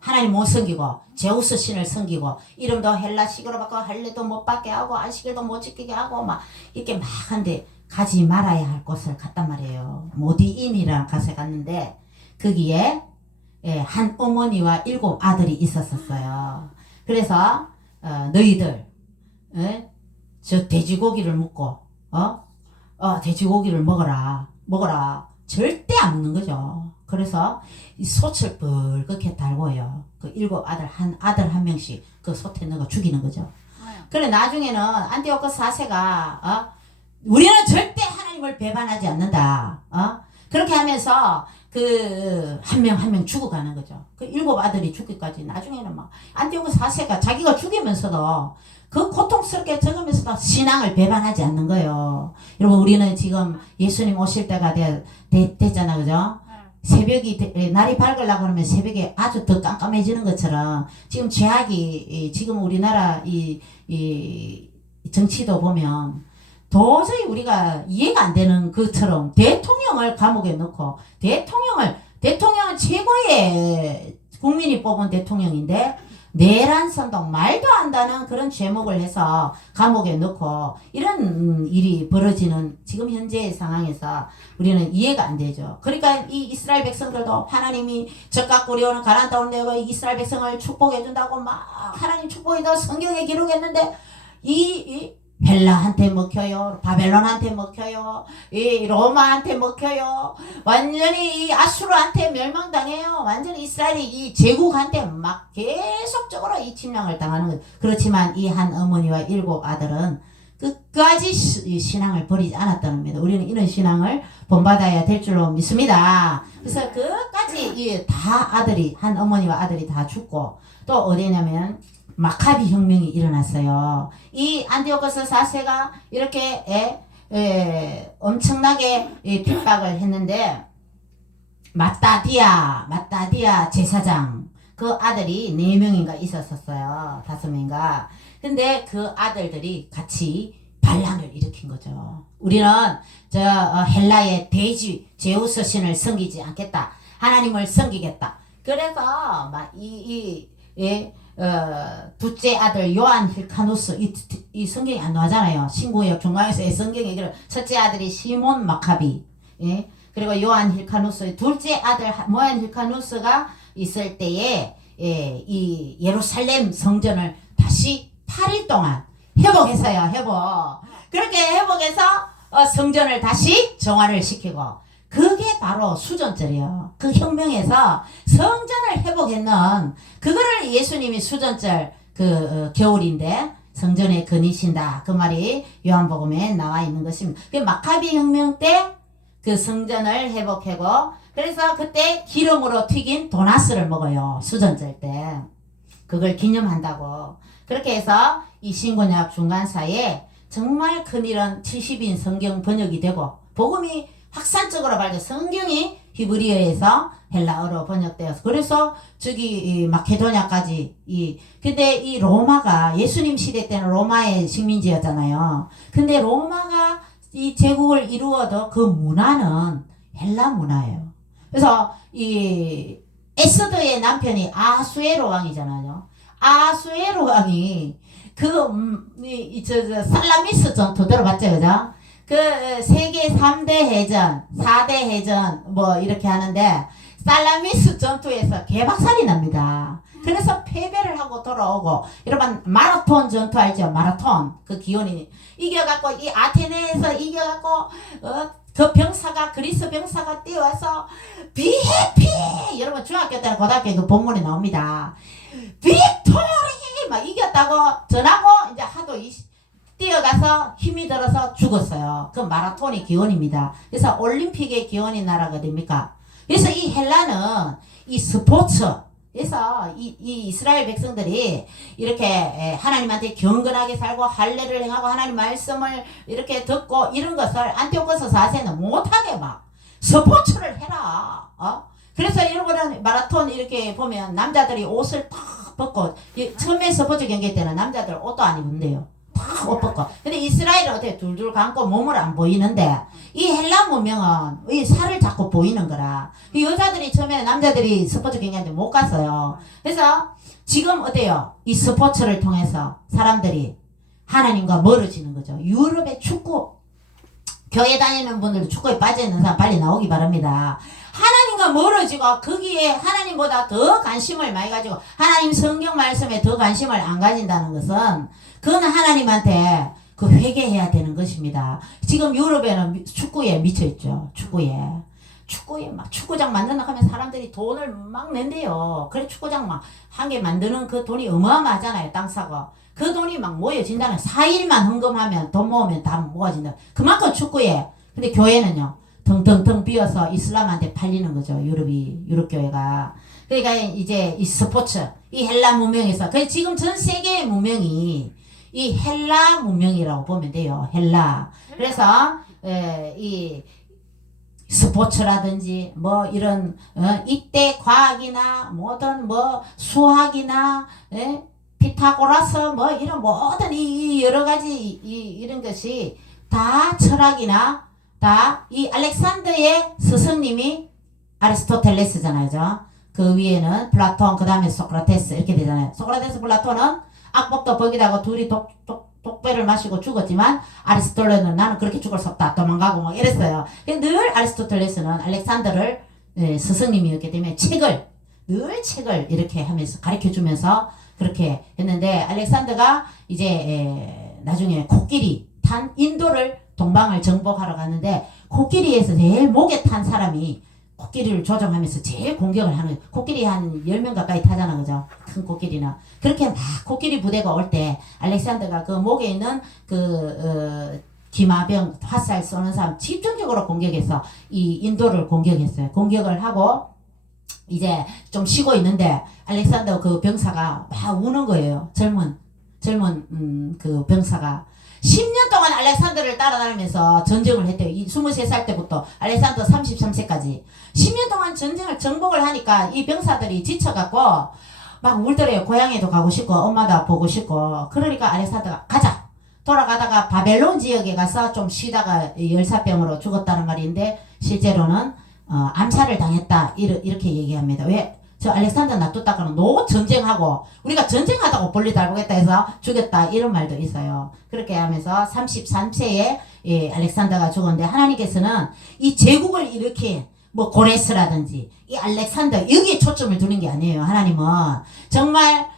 하나님 못 섬기고 제우스 신을 섬기고, 이름도 헬라식으로 바꿔 할례도 못 받게 하고 안식일도 못 지키게 하고 막 이렇게 막 한데, 가지 말아야 할 곳을 갔단 말이에요. 모디인이라는 곳에 갔는데 거기에 한 어머니와 7 아들이 있었어요. 그래서 너희들 저 돼지고기를 먹고 돼지고기를 먹어라 절대 안 먹는 거죠. 그래서 이 솥을 뻘겋게 달고요, 그 7 아들 한 명씩 그 솥에 넣어 죽이는 거죠. 그래 나중에는 안티오코스 4세가 우리는 절대 하나님을 배반하지 않는다, 그렇게 하면서 그 한 명 죽어가는 거죠. 그 7 아들이 죽기까지. 나중에는 막 안티오코스 4세가 자기가 죽이면서도, 그 고통스럽게 적으면서도 신앙을 배반하지 않는 거예요. 여러분, 우리는 지금 예수님 오실 때가 됐잖아, 그죠? 새벽이, 날이 밝으려고 그러면 새벽에 아주 더 깜깜해지는 것처럼, 지금 죄악이, 지금 우리나라 이 정치도 보면 도저히 우리가 이해가 안 되는 것처럼 대통령을 감옥에 넣고, 대통령은 최고의 국민이 뽑은 대통령인데 내란 선동, 말도 안 되는 그런 죄목을 해서 감옥에 넣고, 이런 일이 벌어지는 지금 현재의 상황에서 우리는 이해가 안 되죠. 그러니까 이 이스라엘 백성들도 하나님이 적각 꾸려오는 가나안 땅을 내고 이스라엘 백성을 축복해 준다고 막 하나님 축복해서 성경에 기록했는데, 이 헬라한테 먹혀요, 바벨론한테 먹혀요, 이 로마한테 먹혀요, 완전히 이 아수르한테 멸망당해요. 완전히 이스라엘이 이 제국한테 막 계속적으로 이 침략을 당하는 거예요. 그렇지만 이 한 어머니와 7 아들은 끝까지 신앙을 버리지 않았다는 겁니다. 우리는 이런 신앙을 본받아야 될 줄로 믿습니다. 그래서 끝까지 한 어머니와 아들이 다 죽고, 또 어디냐면 마카비 혁명이 일어났어요. 이 안티오코스 4세가 이렇게 엄청나게 핍박을 했는데, 마따디아 제사장 그 아들이 4명인가 있었었어요. 5명인가. 근데 그 아들들이 같이 반란을 일으킨 거죠. 우리는 헬라의 대지 제우스 신을 섬기지 않겠다. 하나님을 섬기겠다. 그래서 둘째 아들 요한 힐카누스 이 성경이 안 나오잖아요. 신구역 중간에서의 성경에 첫째 아들이 시몬 마카비, 예? 그리고 요한 힐카누스 둘째 아들 요한 힐카누스가 있을 때에 이 예루살렘 성전을 다시 8일 동안 회복했어요. 그렇게 회복해서 성전을 다시 정화를 시키고 그게 바로 수전절이에요. 그 혁명에서 성전을 회복했는 그거를 예수님이 수전절 겨울인데 성전에 거니신다 그 말이 요한복음에 나와 있는 것입니다. 그 마카비 혁명 때 그 성전을 회복하고 그래서 그때 기름으로 튀긴 도나스를 먹어요. 수전절 때 그걸 기념한다고. 그렇게 해서 이 신구약 중간사에 정말 큰일은 70인 성경 번역이 되고 복음이 확산적으로 발전 성경이 히브리어에서 헬라어로 번역되어서 그래서 저기 마케도냐까지 근데 이 로마가 예수님 시대 때는 로마의 식민지였잖아요. 근데 로마가 이 제국을 이루어도 그 문화는 헬라 문화예요. 그래서 이 에스더의 남편이 아수에로 왕이잖아요. 아수에로 왕이 살라미스 전투 들어봤죠, 그죠? 그 세계 3대 해전, 4대 해전 뭐 이렇게 하는데 살라미스 전투에서 개박살이 납니다. 그래서 패배를 하고 돌아오고 여러분 마라톤 전투 알죠? 마라톤 그 기원이 이겨갖고 이 아테네에서 이겨갖고 그 병사가 그리스 병사가 뛰어와서 비해피 여러분 중학교 때나 고등학교 그 본문에 나옵니다. 빅토리 막 이겼다고 전하고 이제 하도 뛰어가서 힘이 들어서 죽었어요. 그 마라톤이 기원입니다. 그래서 올림픽의 기원인 나라가 됩니까? 그래서 이 헬라는 이 스포츠 그래서 이 이스라엘 백성들이 이렇게 하나님한테 경건하게 살고 할례를 행하고 하나님 말씀을 이렇게 듣고 이런 것을 안티오코스 4세는 못하게 막 스포츠를 해라. 그래서 여러분은 마라톤 이렇게 보면 남자들이 옷을 탁 벗고 처음에 스포츠 경기 때는 남자들 옷도 안 입는데요. 다 옷 벗고. 근데 이스라엘은 어떻게 둘둘 감고 몸을 안 보이는데 이 헬라 문명은 이 살을 자꾸 보이는 거라. 이 여자들이 처음에 남자들이 스포츠 경기한테 못 갔어요. 그래서 지금 어때요? 이 스포츠를 통해서 사람들이 하나님과 멀어지는 거죠. 유럽의 축구 교회 다니는 분들도 축구에 빠져있는 사람 빨리 나오기 바랍니다. 하나님과 멀어지고 거기에 하나님보다 더 관심을 많이 가지고 하나님 성경 말씀에 더 관심을 안 가진다는 것은 그건 하나님한테 그 회개해야 되는 것입니다. 지금 유럽에는 축구에 미쳐있죠. 축구에 막 축구장 만든다 하면 사람들이 돈을 막 낸대요. 그래 축구장 막 한 개 만드는 그 돈이 어마어마하잖아요. 땅 사고. 그 돈이 막 모여진다는 4일만 헌금하면 돈 모으면 다 모아진다. 그만큼 축구에. 근데 교회는요. 텅텅텅 비어서 이슬람한테 팔리는 거죠. 유럽 교회가. 그러니까 이제 이 스포츠, 이 헬라 문명에서 지금 전 세계의 문명이 이 헬라 문명이라고 보면 돼요. 헬라. 그래서 이 스포츠라든지 뭐 이런 이때 과학이나 모든 뭐 수학이나 피타고라스 뭐 이런 모든 이 여러 가지 이런 것이 다 철학이나 다 이 알렉산더의 스승님이 아리스토텔레스잖아요. 그 위에는 플라톤 그 다음에 소크라테스 이렇게 되잖아요. 소크라테스 플라톤은 악법도 거기다가 둘이 독배를 마시고 죽었지만 아리스토텔레스는 나는 그렇게 죽을 수 없다 도망가고 막 이랬어요. 늘 아리스토텔레스는 알렉산더를 스승님이었기 때문에 책을 이렇게 하면서 가르쳐주면서 그렇게 했는데 알렉산더가 이제 나중에 코끼리 탄 인도를 동방을 정복하러 갔는데 코끼리에서 제일 목에 탄 사람이 코끼리를 조종하면서 제일 공격을 하는 코끼리 한 10명 가까이 타잖아 그죠? 큰 코끼리는 그렇게 막 코끼리 부대가 올 때 알렉산더가 그 목에 있는 기마병 화살 쏘는 사람 집중적으로 공격해서 이 인도를 공격했어요. 공격을 하고 이제 좀 쉬고 있는데 알렉산더 그 병사가 막 우는 거예요. 젊은 그 병사가 10년 동안 알렉산더를 따라다니면서 전쟁을 했대요. 23살 때부터 알렉산더 33세까지 10년 동안 전쟁을 정복을 하니까 이 병사들이 지쳐갖고 막 울더래요. 고향에도 가고 싶고 엄마도 보고 싶고. 그러니까 알렉산더가 가자. 돌아가다가 바벨론 지역에 가서 좀 쉬다가 열사병으로 죽었다는 말인데 실제로는 암살을 당했다 이렇게 얘기합니다. 왜? 저 알렉산더 놔뒀다가는 너무 전쟁하고 우리가 전쟁하다고 볼일 달보겠다 해서 죽였다 이런 말도 있어요. 그렇게 하면서 33세에 알렉산더가 죽었는데 하나님께서는 이 제국을 일으킨 뭐 고레스라든지 이 알렉산더 여기에 초점을 두는 게 아니에요. 하나님은 정말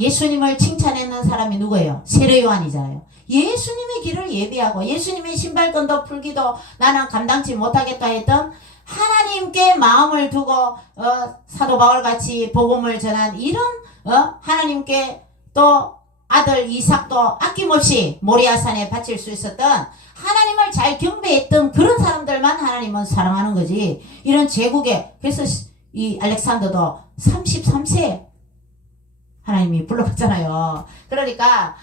예수님을 칭찬했는 사람이 누구예요? 세례 요한이잖아요. 예수님의 길을 예비하고 예수님의 신발끈도 풀기도 나는 감당치 못하겠다 했던 하나님께 마음을 두고 사도 바울같이 복음을 전한 이런 하나님께 또 아들 이삭도 아낌없이 모리아산에 바칠 수 있었던 하나님을 잘 경배했던 그런 사람들만 하나님은 사랑하는 거지. 이런 제국에 그래서 이 알렉산더도 33세 하나님이 불러봤잖아요. 그러니까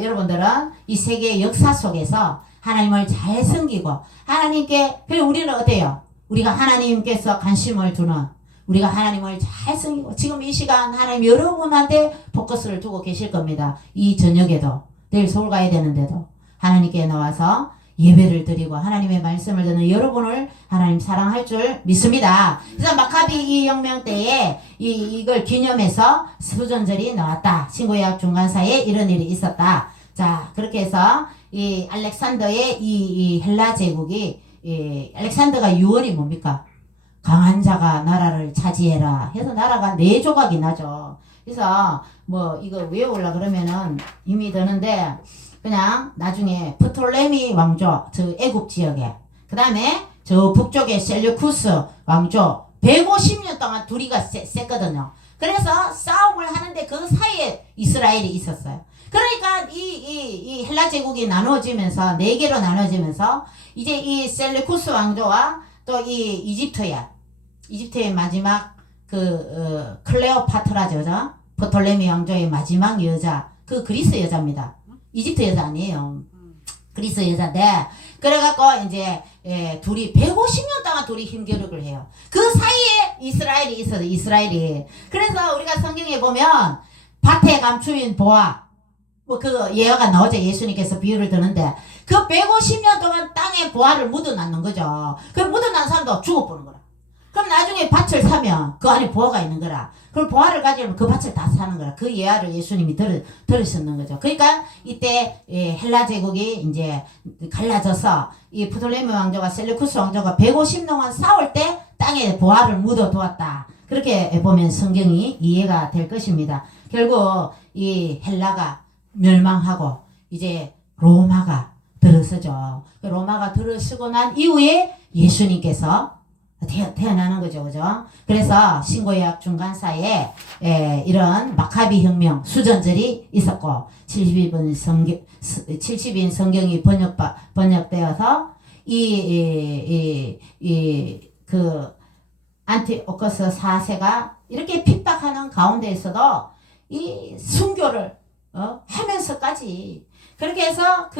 여러분들은 이 세계의 역사 속에서 하나님을 잘 섬기고 하나님께 그리고 우리는 어때요? 우리가 하나님께서 관심을 두는 우리가 하나님을 잘 섬기고 지금 이 시간 하나님 여러분한테 포커스를 두고 계실 겁니다. 이 저녁에도 내일 서울 가야 되는데도 하나님께 나와서 예배를 드리고 하나님의 말씀을 듣는 여러분을 하나님 사랑할 줄 믿습니다. 그래서 마카비 이 혁명 때에 이걸 기념해서 수전절이 나왔다. 신구약 중간사에 이런 일이 있었다. 자 그렇게 해서 이 알렉산더의 이 헬라 제국이 알렉산더가 유언이 뭡니까? 강한 자가 나라를 차지해라 해서 나라가 4조각이 나죠. 그래서 뭐 이거 외우려 그러면은 힘이 드는데 그냥 나중에 프톨레미 왕조 저 애굽 지역에 그 다음에 저 북쪽에 셀류쿠스 왕조 150년 동안 둘이가 셌거든요. 그래서 싸움을 하는데 그 사이에 이스라엘이 있었어요. 그러니까 이 헬라 제국이 나눠지면서 4개로 나눠지면서 이제 이 셀류쿠스 왕조와 또 이 이집트의 마지막 클레오파트라죠. 프톨레미 왕조의 마지막 여자 그 그리스 여자입니다. 이집트 여자 아니에요. 그리스 여자인데 그래갖고 이제 둘이 150년 동안 둘이 힘겨루기를 해요. 그 사이에 이스라엘이 있어요. 이스라엘이. 그래서 우리가 성경에 보면 밭에 감추인 보아 뭐 그 예화가 나오죠. 예수님께서 비유를 드는데 그 150년 동안 땅에 보아를 묻어놨는 거죠. 그 묻어난 사람도 죽어보는 거라. 그럼 나중에 밭을 사면 그 안에 보아가 있는 거라. 그럼 보아를 가지면 그 밭을 다 사는 거라. 그 예화를 예수님이 들으셨는 거죠. 그러니까 이때 헬라 제국이 이제 갈라져서 이 프톨레미 왕조가 셀루쿠스 왕조가 150년 동안 싸울 때 땅에 보아를 묻어두었다. 그렇게 보면 성경이 이해가 될 것입니다. 결국 이 헬라가 멸망하고 이제 로마가 들어서죠. 로마가 들어서고 난 이후에 예수님께서 태어나는 거죠. 그죠? 그래서 신구약 중간사에 이런 마카비 혁명 수전절이 있었고 70인 성경이 번역되어서 그 안티오커스 4세가 이렇게 핍박하는 가운데에서도 이 순교를 하면서까지 그렇게 해서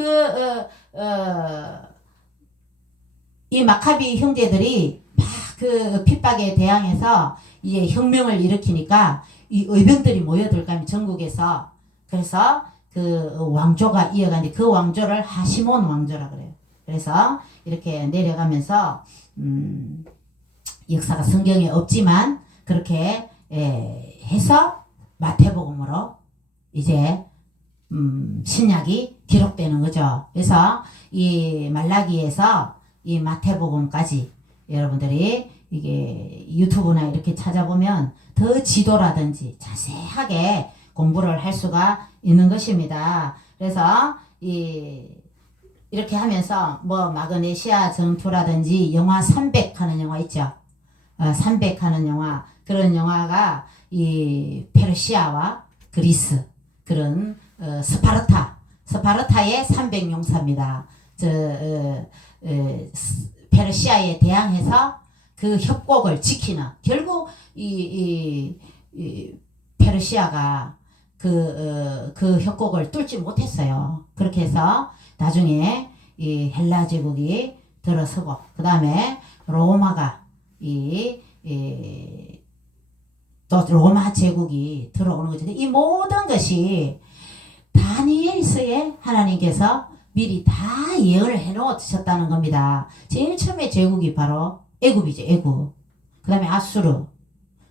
이 마카비 형제들이 막 그 핍박에 대항해서 이제 혁명을 일으키니까 이 의병들이 모여들까 하면 전국에서 그래서 그 왕조가 이어가는데 그 왕조를 하시몬 왕조라 그래요. 그래서 이렇게 내려가면서 역사가 성경에 없지만 그렇게 해서 마태복음으로 이제 신약이 기록되는 거죠. 그래서 이 말라기에서 이 마태복음까지 여러분들이 이게 유튜브나 이렇게 찾아보면 더 지도라든지 자세하게 공부를 할 수가 있는 것입니다. 그래서 이렇게 하면서 뭐 마그네시아 전투라든지 영화 300 하는 영화 있죠. 300 하는 영화 그런 영화가 이 페르시아와 그리스 그런 스파르타의 300용사입니다. 페르시아에 대항해서 그 협곡을 지키는 결국 이 페르시아가 그 협곡을 뚫지 못했어요. 그렇게 해서 나중에 이 헬라 제국이 들어서고 그 다음에 로마가 또 로마 제국이 들어오는 거죠. 이 모든 것이 다니엘서에 하나님께서 미리 다 예언을 해놓으셨다는 겁니다. 제일 처음에 제국이 바로 애굽이죠. 애굽. 그 다음에 아수르.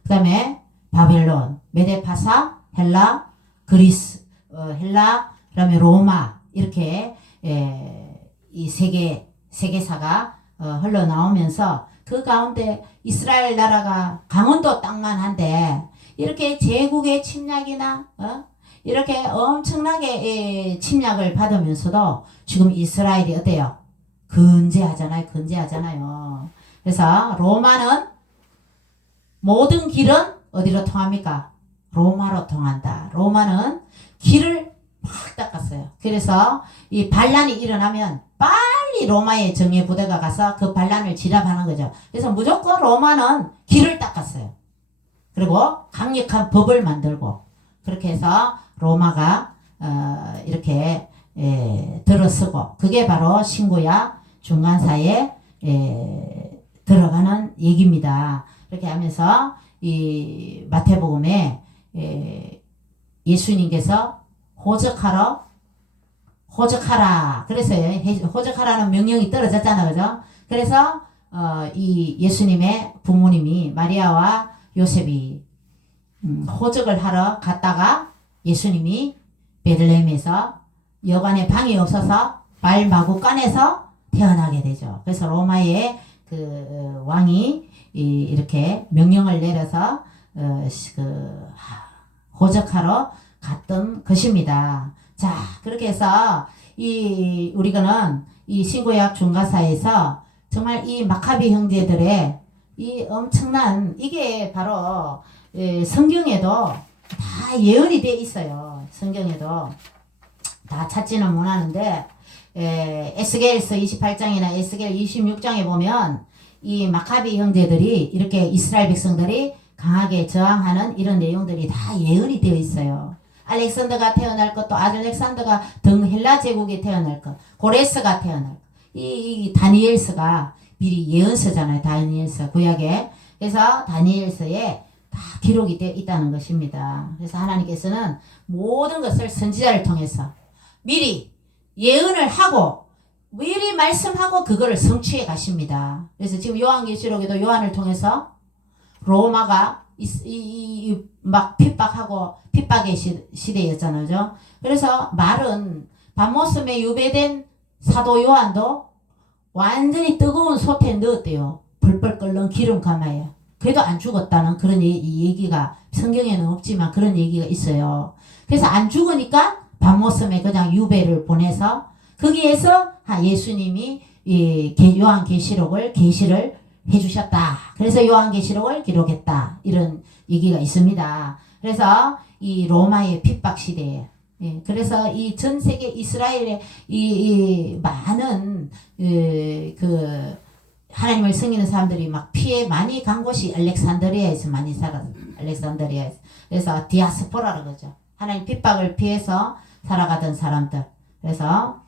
그 다음에 바벨론, 메데파사, 헬라, 그리스, 헬라, 그 다음에 로마 이렇게 이 세계사가 흘러나오면서 그 가운데 이스라엘 나라가 강원도 땅만 한데 이렇게 제국의 침략이나 이렇게 엄청나게 침략을 받으면서도 지금 이스라엘이 어때요? 근제하잖아요. 그래서 로마는 모든 길은 어디로 통합니까? 로마로 통한다. 로마는 길을 막 닦았어요. 그래서 이 반란이 일어나면 빨리 로마의 정예 부대가 가서 그 반란을 진압하는 거죠. 그래서 무조건 로마는 길을 닦았어요. 그리고 강력한 법을 만들고 그렇게 해서 로마가 이렇게 들어서고 그게 바로 신구약 중간사에 들어가는 얘기입니다. 이렇게 하면서 이 마태복음에 예수님께서 호적하라. 그래서 호적하라는 명령이 떨어졌잖아, 그죠? 그래서 이 예수님의 부모님이 마리아와 요셉이 호적을 하러 갔다가 예수님이 베들레헴에서 여관에 방이 없어서 발마구간에서 태어나게 되죠. 그래서 로마의 그 왕이 이렇게 명령을 내려서 호적하러 갔던 것입니다. 자, 그렇게 해서 우리가는 이 신구약 중간사에서 정말 이 마카비 형제들의 이 엄청난 이게 바로 성경에도 다 예언이 돼 있어요. 성경에도 다 찾지는 못하는데 에스겔서 28장이나 에스겔 26장에 보면 이 마카비 형제들이 이렇게 이스라엘 백성들이 강하게 저항하는 이런 내용들이 다 예언이 되어 있어요. 알렉산더가 태어날 것도 알렉산더가 헬라 제국에 태어날 것, 고레스가 태어날 것. 이 다니엘서가 미리 예언서잖아요. 다니엘서 구약에. 그래서 다니엘서에 다 기록이 되어 있다는 것입니다. 그래서 하나님께서는 모든 것을 선지자를 통해서 미리 예언을 하고 미리 말씀하고 그거를 성취해 가십니다. 그래서 지금 요한계시록에도 요한을 통해서 로마가 막 핍박의 시대였잖아요. 그래서 말은 밤모섬에 유배된 사도 요한도 완전히 뜨거운 솥에 넣었대요. 벌벌 끓는 기름 가마에. 그래도 안 죽었다는 그런 얘기가 성경에는 없지만 그런 얘기가 있어요. 그래서 안 죽으니까 밤모섬에 그냥 유배를 보내서 거기에서 예수님이 요한계시록을 계시를 해주셨다. 그래서 요한계시록을 기록했다. 이런 얘기가 있습니다. 그래서 이 로마의 핍박 시대에 그래서 이 전 세계 이스라엘의 이 많은 하나님을 섬기는 사람들이 막 피해 많이 간 곳이 알렉산드리아에서 많이 살았어요. 알렉산드리아에서. 그래서 디아스포라라고 그러죠. 하나님 핍박을 피해서 살아가던 사람들. 그래서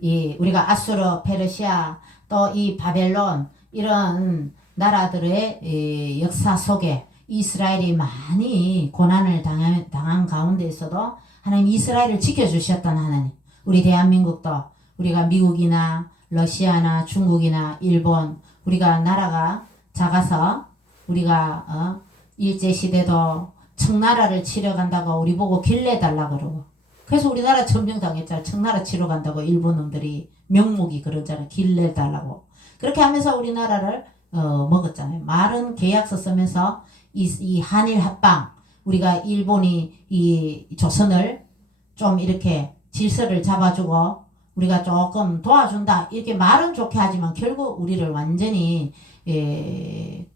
우리가 아수르, 페르시아, 또 이 바벨론 이런 나라들의 역사 속에 이스라엘이 많이 고난을 당한 가운데에서도 하나님 이스라엘을 지켜주셨던 하나님. 우리 대한민국도 우리가 미국이나 러시아나 중국이나 일본 우리가 나라가 작아서 우리가 일제시대도 청나라를 치러 간다고 우리 보고 길내달라 그러고 그래서 우리나라 점령당했잖아. 청나라 치러 간다고 일본 놈들이 명목이 그러잖아요. 길내달라고. 그렇게 하면서 우리나라를 먹었잖아요. 말은 계약서 쓰면서 이 한일 합방 우리가 일본이 이 조선을 좀 이렇게 질서를 잡아주고 우리가 조금 도와준다 이렇게 말은 좋게 하지만 결국 우리를 완전히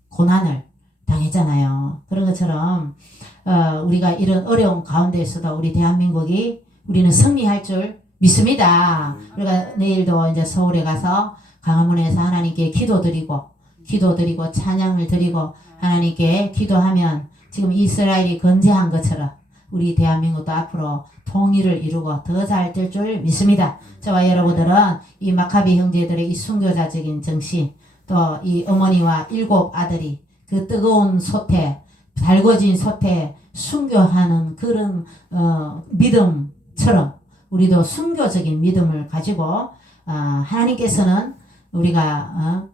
고난을 당했잖아요. 그런 것처럼 우리가 이런 어려운 가운데에서도 우리 대한민국이 우리는 승리할 줄 믿습니다. 우리가 내일도 이제 서울에 가서 강화문에서 하나님께 기도드리고 찬양을 드리고 하나님께 기도하면 지금 이스라엘이 건재한 것처럼 우리 대한민국도 앞으로 통일을 이루고 더 잘 될 줄 믿습니다. 저와 여러분들은 이 마카비 형제들의 이 순교자적인 정신, 또 이 어머니와 7 아들이 그 뜨거운 솥에, 달궈진 솥에 순교하는 그런 믿음처럼 우리도 순교적인 믿음을 가지고 하나님께서는 우리가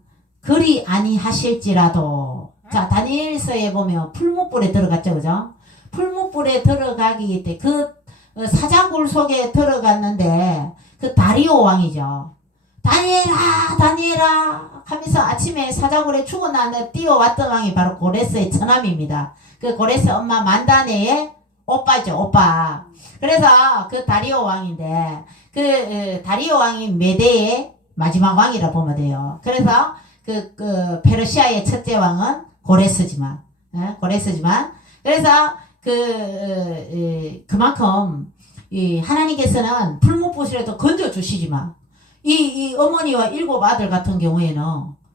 그리 아니하실지라도, 자 다니엘서에 보면 풀무불에 들어갔죠, 그죠? 풀무불에 들어가기 때 그 사자굴 속에 들어갔는데 그 다리오 왕이죠. 다니엘아 다니엘아 하면서 아침에 사자굴에 죽어나는데 뛰어왔던 왕이 바로 고레스의 처남입니다. 그 고레스 엄마 만다네의 오빠죠, 오빠. 그래서 그 다리오 왕인데 그 다리오 왕이 메대의 마지막 왕이라 보면 돼요. 그래서 그 페르시아의 첫째 왕은 고레스지만, 고레스지만, 그래서 그만큼 이 하나님께서는 풀무불이라도 건져 주시지만 이 어머니와 7 아들 같은 경우에는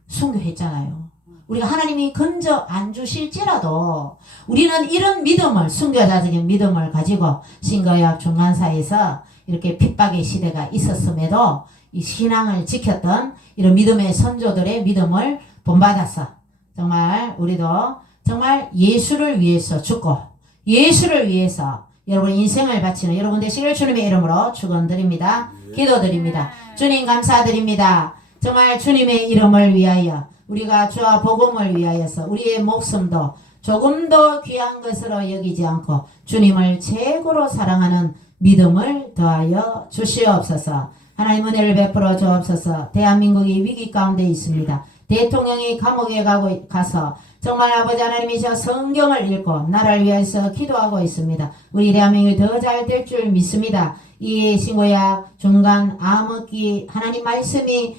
순교했잖아요. 우리가 하나님이 건져 안 주실지라도 우리는 이런 믿음을, 순교자적인 믿음을 가지고 신거약 중간사에서 이렇게 핍박의 시대가 있었음에도 이 신앙을 지켰던 이런 믿음의 선조들의 믿음을 본받아서 정말 우리도 정말 예수를 위해서 죽고 예수를 위해서 여러분 인생을 바치는 여러분 되시길 주님의 이름으로 축원드립니다. 기도드립니다. 주님 감사드립니다. 정말 주님의 이름을 위하여 우리가 주와 복음을 위하여서 우리의 목숨도 조금 더 귀한 것으로 여기지 않고 주님을 최고로 사랑하는 믿음을 더하여 주시옵소서. 하나님 은혜를 베풀어 주옵소서. 대한민국이 위기 가운데 있습니다. 대통령이 감옥에 가서 정말 아버지 하나님이셔 성경을 읽고 나라를 위해서 기도하고 있습니다. 우리 대한민국이 더 잘 될 줄 믿습니다. 이 신고약 중간 암흑기 하나님 말씀이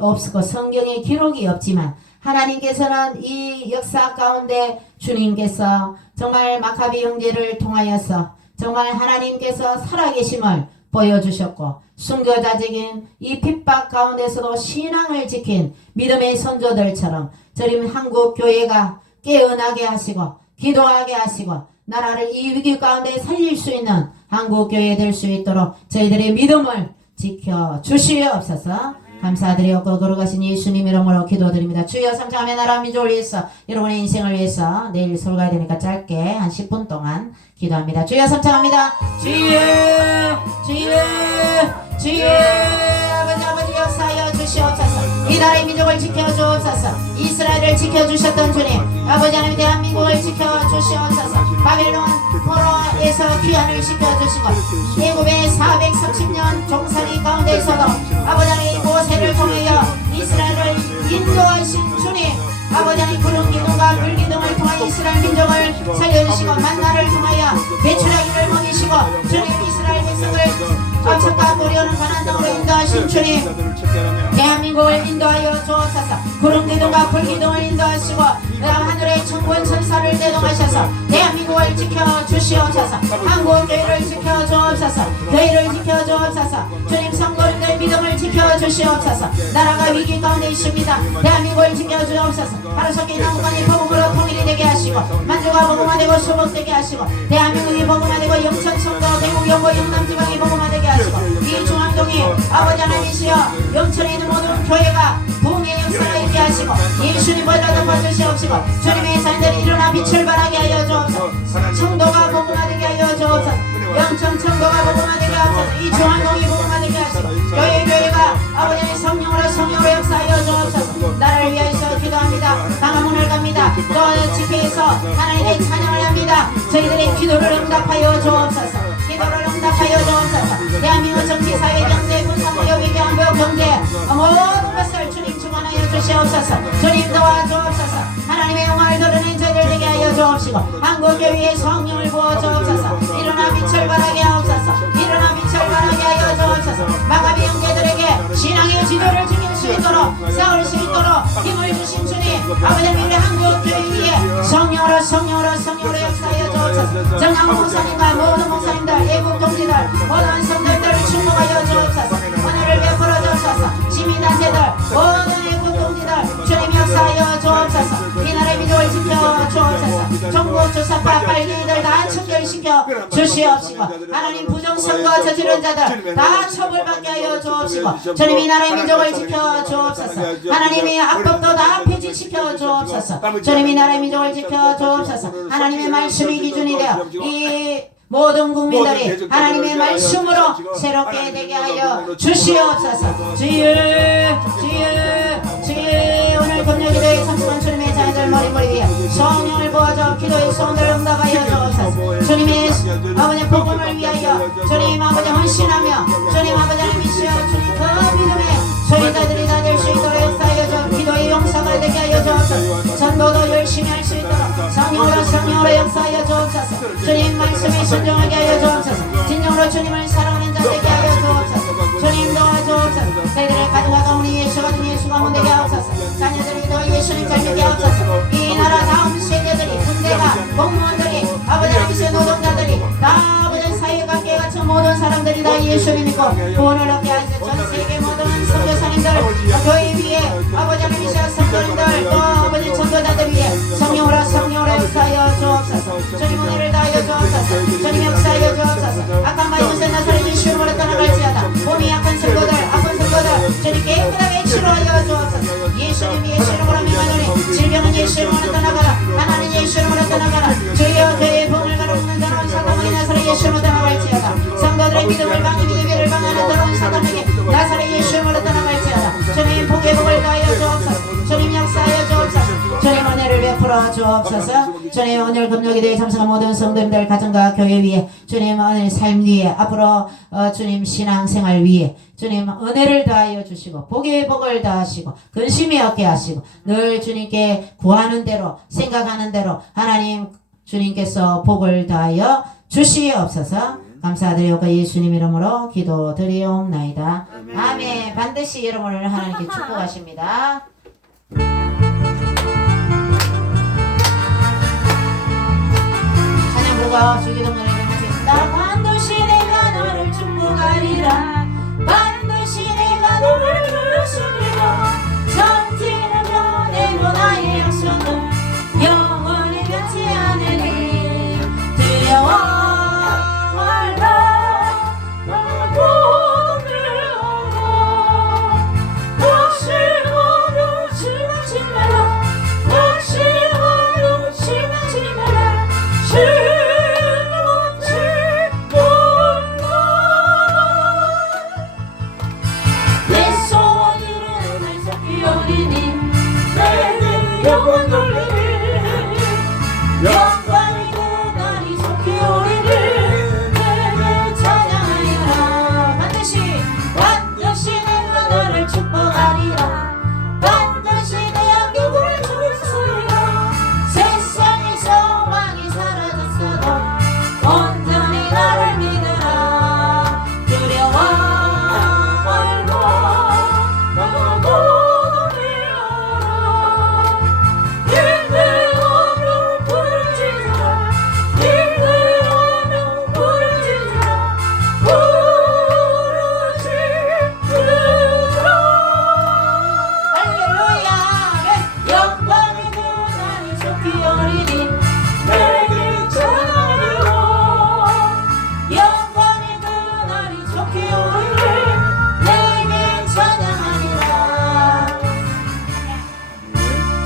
없고 성경에 기록이 없지만 하나님께서는 이 역사 가운데 주님께서 정말 마카비 형제를 통하여서 정말 하나님께서 살아계심을 보여주셨고 순교자적인 이 핍박 가운데서도 신앙을 지킨 믿음의 선조들처럼 저림 한국 교회가 깨어나게 하시고 기도하게 하시고 나라를 이 위기 가운데 살릴 수 있는 한국 교회 될 수 있도록 저희들의 믿음을 지켜 주시옵소서. 감사드리옵고 거룩하신 예수님 이름으로 기도드립니다. 주여 삼창하며 나라 민족을 위해서 여러분의 인생을 위해서 내일 서울 가야 되니까 짧게 한 10분 동안 기도합니다. 주여 삼창합니다. 주여 주여 주여 아버지 역사하여 주시옵소서. 이 나라의 민족을 지켜주옵소서. 이스라엘을 지켜주셨던 주님 아버지 하나님 대한민국을 지켜주시옵소서. 바벨론 포로에서 귀환을 시켜주시고 애굽의 430년 종살이 가운데서도 아버지 하나님 모세를 통하여 이스라엘을 인도하신 주님 아버지 하나님 구름 기둥과 물 기둥을 통하여 이스라엘 민족을 살려주시고 만나를 통하여 메추라기를 먹이시고 주님 이스라엘 백성을 어척과 고려는 가나안 땅으로 인도하신 주님 대한민국을 인도하여 주옵소서. 구름 기둥과 불 기둥을 인도하시고 하늘의 천군 천사를 대동하셔서 대한민국을 지켜주시옵소서. 한국교회를 지켜주옵소서. 교회를 지켜주옵소서. 주님 성도님들 믿음을 지켜주시옵소서. 나라가 위기 가운데 있습니다. 대한민국을 지켜주옵소서. 하루속히 남북한이 복음으로 통일이 되게 하시고 만주가 복음화되고 수복되게 하시고 대한민국이 복음화되고 영천청도 대구 영고 영남지방이 복음화되게 하시고 이 중앙동이 아버지 하나님이시여 영천에 있는 모든 교회가 부흥의 역사가 있게 하시고 예수님보다 더 받으시옵시고 주님의 사람들이 일어나 빛을 발하게 하여 주옵소서. 청도가 복음화되게 하여 주옵소서. 영천 청도가 복음화되게 하옵소서. 이 중앙동이 복음화되게 하시고 교회가 아버지의 성령으로 역사하여 주옵소서. 나라를 위하여서 기도합니다. 강화문을 갑니다. 또 집회에서 하나님의 찬양을 합니다. 저희들의 기도를 응답하여 주옵소서. 기도를 응답하여 주옵소서. 대한민국 정치, 사회, 경제, 군사, 무역, 외교, 안보, 경제 모든 것을 주님 주관하여 주시옵소서. 주님 도와주옵소서. 하나님의 영광을 드러낸 저희들 되게 하여 주옵시고 한국교회의 성령을 부어 주옵소서. 일어나 빛을 발하게 하옵소서. 일어나 빛을 발하게 하여 주옵소서. 마가비 형제들에게 신앙의 지도를 지킬 수 있도록 세울 수 있도록 힘을 주신 주님 아버지 우리 한국교회 위에 성령으로 역사하여 주옵소서. 정강 목사님과 모든 목사님들 애국 동지들 모든 성도들을 축복하여 주옵소서. 은혜를 베풀어 주옵소서. 시민단체들 모든 애국 동지들 주님 역사하여 주옵소서. 이 나라의 민족을 지켜 주옵소서. 정부 주사 사파 빨갱이들 다 척결시켜 주시옵시고 하나님 부정선거 저지른 자들 다 처벌받게 하여 주옵시고 주님 이 나라의 민족을 지켜 주옵소서 하나님의 악법도 다 폐지시켜 주옵소서 주님 이 나라의 민족을 지켜 주옵소서 하나님의 말씀이 기준이 되어 이 모든 국민들이 하나님의 말씀으로 새롭게 되게 하여 주시옵소서. 주여 오늘 금요일에 참수한 주님의 자녀들 머리머리 위에 성령을 부어줘 기도의 소원을 응답하여 주옵소서. 주님의 아버지 복음을 위하여 주님 아버지 헌신하며 주님 아버지 하나님이시여 주님 그 믿음의 소유자들이 다 될 수 있도록 역사하여 줘 기도의 용사가 되게 하여 주옵소서. 전도도 열심히 할 수 있도록 성령으로 역사하여 주옵소서. 주님 말씀에 순종하게 하여 주옵소서. 진정으로 주님을 사랑하는 자 되게 하여 주옵소서. 주님 도와주옵소서. 저희들의 가정과 가문이 예수가 된 예수 가문 되게 하옵소서. 자녀들이 더 예수님 잘 되게 하옵소서. 이 나라 다음 세대들이 군대가 공무원들이 아버지 하나님의 노동자들이 다 아버지 사회관계 같은 모든 사람들이 다 예수를 믿고 구원을 얻게 하시고 전 세계 모든 선교사님들 교회 위에 아버지 하나님의 성도님들 또 아버지 전도자들 위에 성령으로 역사하여 주옵소서. 주님 은혜를 다하여 주옵소서. 주님 역사하여 주옵소서. 악한 바이오스 나사렛 예수님으로 떠나갈지어다. 몸이 약한 성도들 아픈 성도들 주님 깨끗하게 치료하여 주옵소서. 예수님으로 명하노니 질병은 예수님으로 떠나가라. 하나님 예수님으로 떠나가라. 주여 교회의 봉을 가로막는 더러운 사탄의 나사렛 예수님으로 떠나갈지어다. 성도들의 믿음을 방임이 예배를 방하는 더러운 사탄에게 나사렛 예수님으로 떠나갈지어다. 주님 복의 복을 다하여 주옵소서. 주님 역사하여 주옵소서. 주님 은혜를 베풀어 주옵소서. 주님 오늘 금요일에 참석한 모든 성도님들 가정과 교회 위에 주님 오늘 삶 위에 앞으로 주님 신앙생활 위에 주님 은혜를 다하여 주시고 복의 복을 다하시고 근심이 없게 하시고 늘 주님께 구하는 대로 생각하는 대로 하나님 주님께서 복을 다하여 주시옵소서. 감사드리옵고 예수님 이름으로 기도드리옵나이다. 아멘. 반드시 여러분을 하나님께 축복하십니다. 찬양 부르고 주기도 노래 부르겠습니다. 반드시 내가 너를 축복하리라. 반드시 내가 너를 부르시리라. 전지는 변해도 나의 약속은 영원히 변치 않으리. 두려워 영광이 그날이 속히 오리니 내게 찬양하리라. 반드시 내가 너를 축복하리라. 반드시 내 양육을 주소리라. 세상에서 왕이 사라졌어도 온전히 나를 믿으라. 두려워 말고 나가고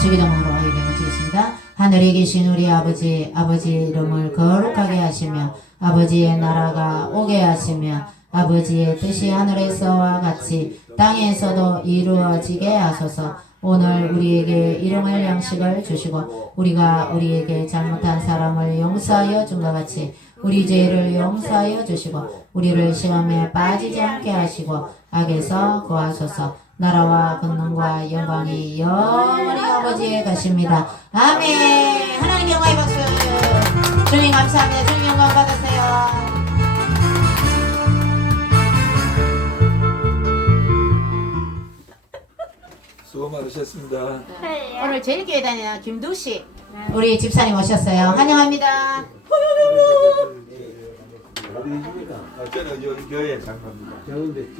주기도문으로 예배를 드리겠습니다. 하늘에 계신 우리 아버지 이름을 거룩하게 하시며 아버지의 나라가 오게 하시며 아버지의 뜻이 하늘에서와 같이 땅에서도 이루어지게 하소서. 오늘 우리에게 일용할 양식을 주시고 우리가 우리에게 잘못한 사람을 용서하여 준 것 같이 우리 죄를 용서하여 주시고 우리를 시험에 빠지지 않게 하시고 악에서 구하소서. 나라와 권능과 영광이 영원히 아버지의 것입니다. 아멘. 하나님 영광의 박수. 주님 감사합니다. 주님 영광 받으세요. 수고 많으셨습니다. 오늘 제일교회 다니는 김두씨 우리 집사님 오셨어요. 환영합니다. 어디 계십니까? 저는 여기 교회 장로입니다. 저런데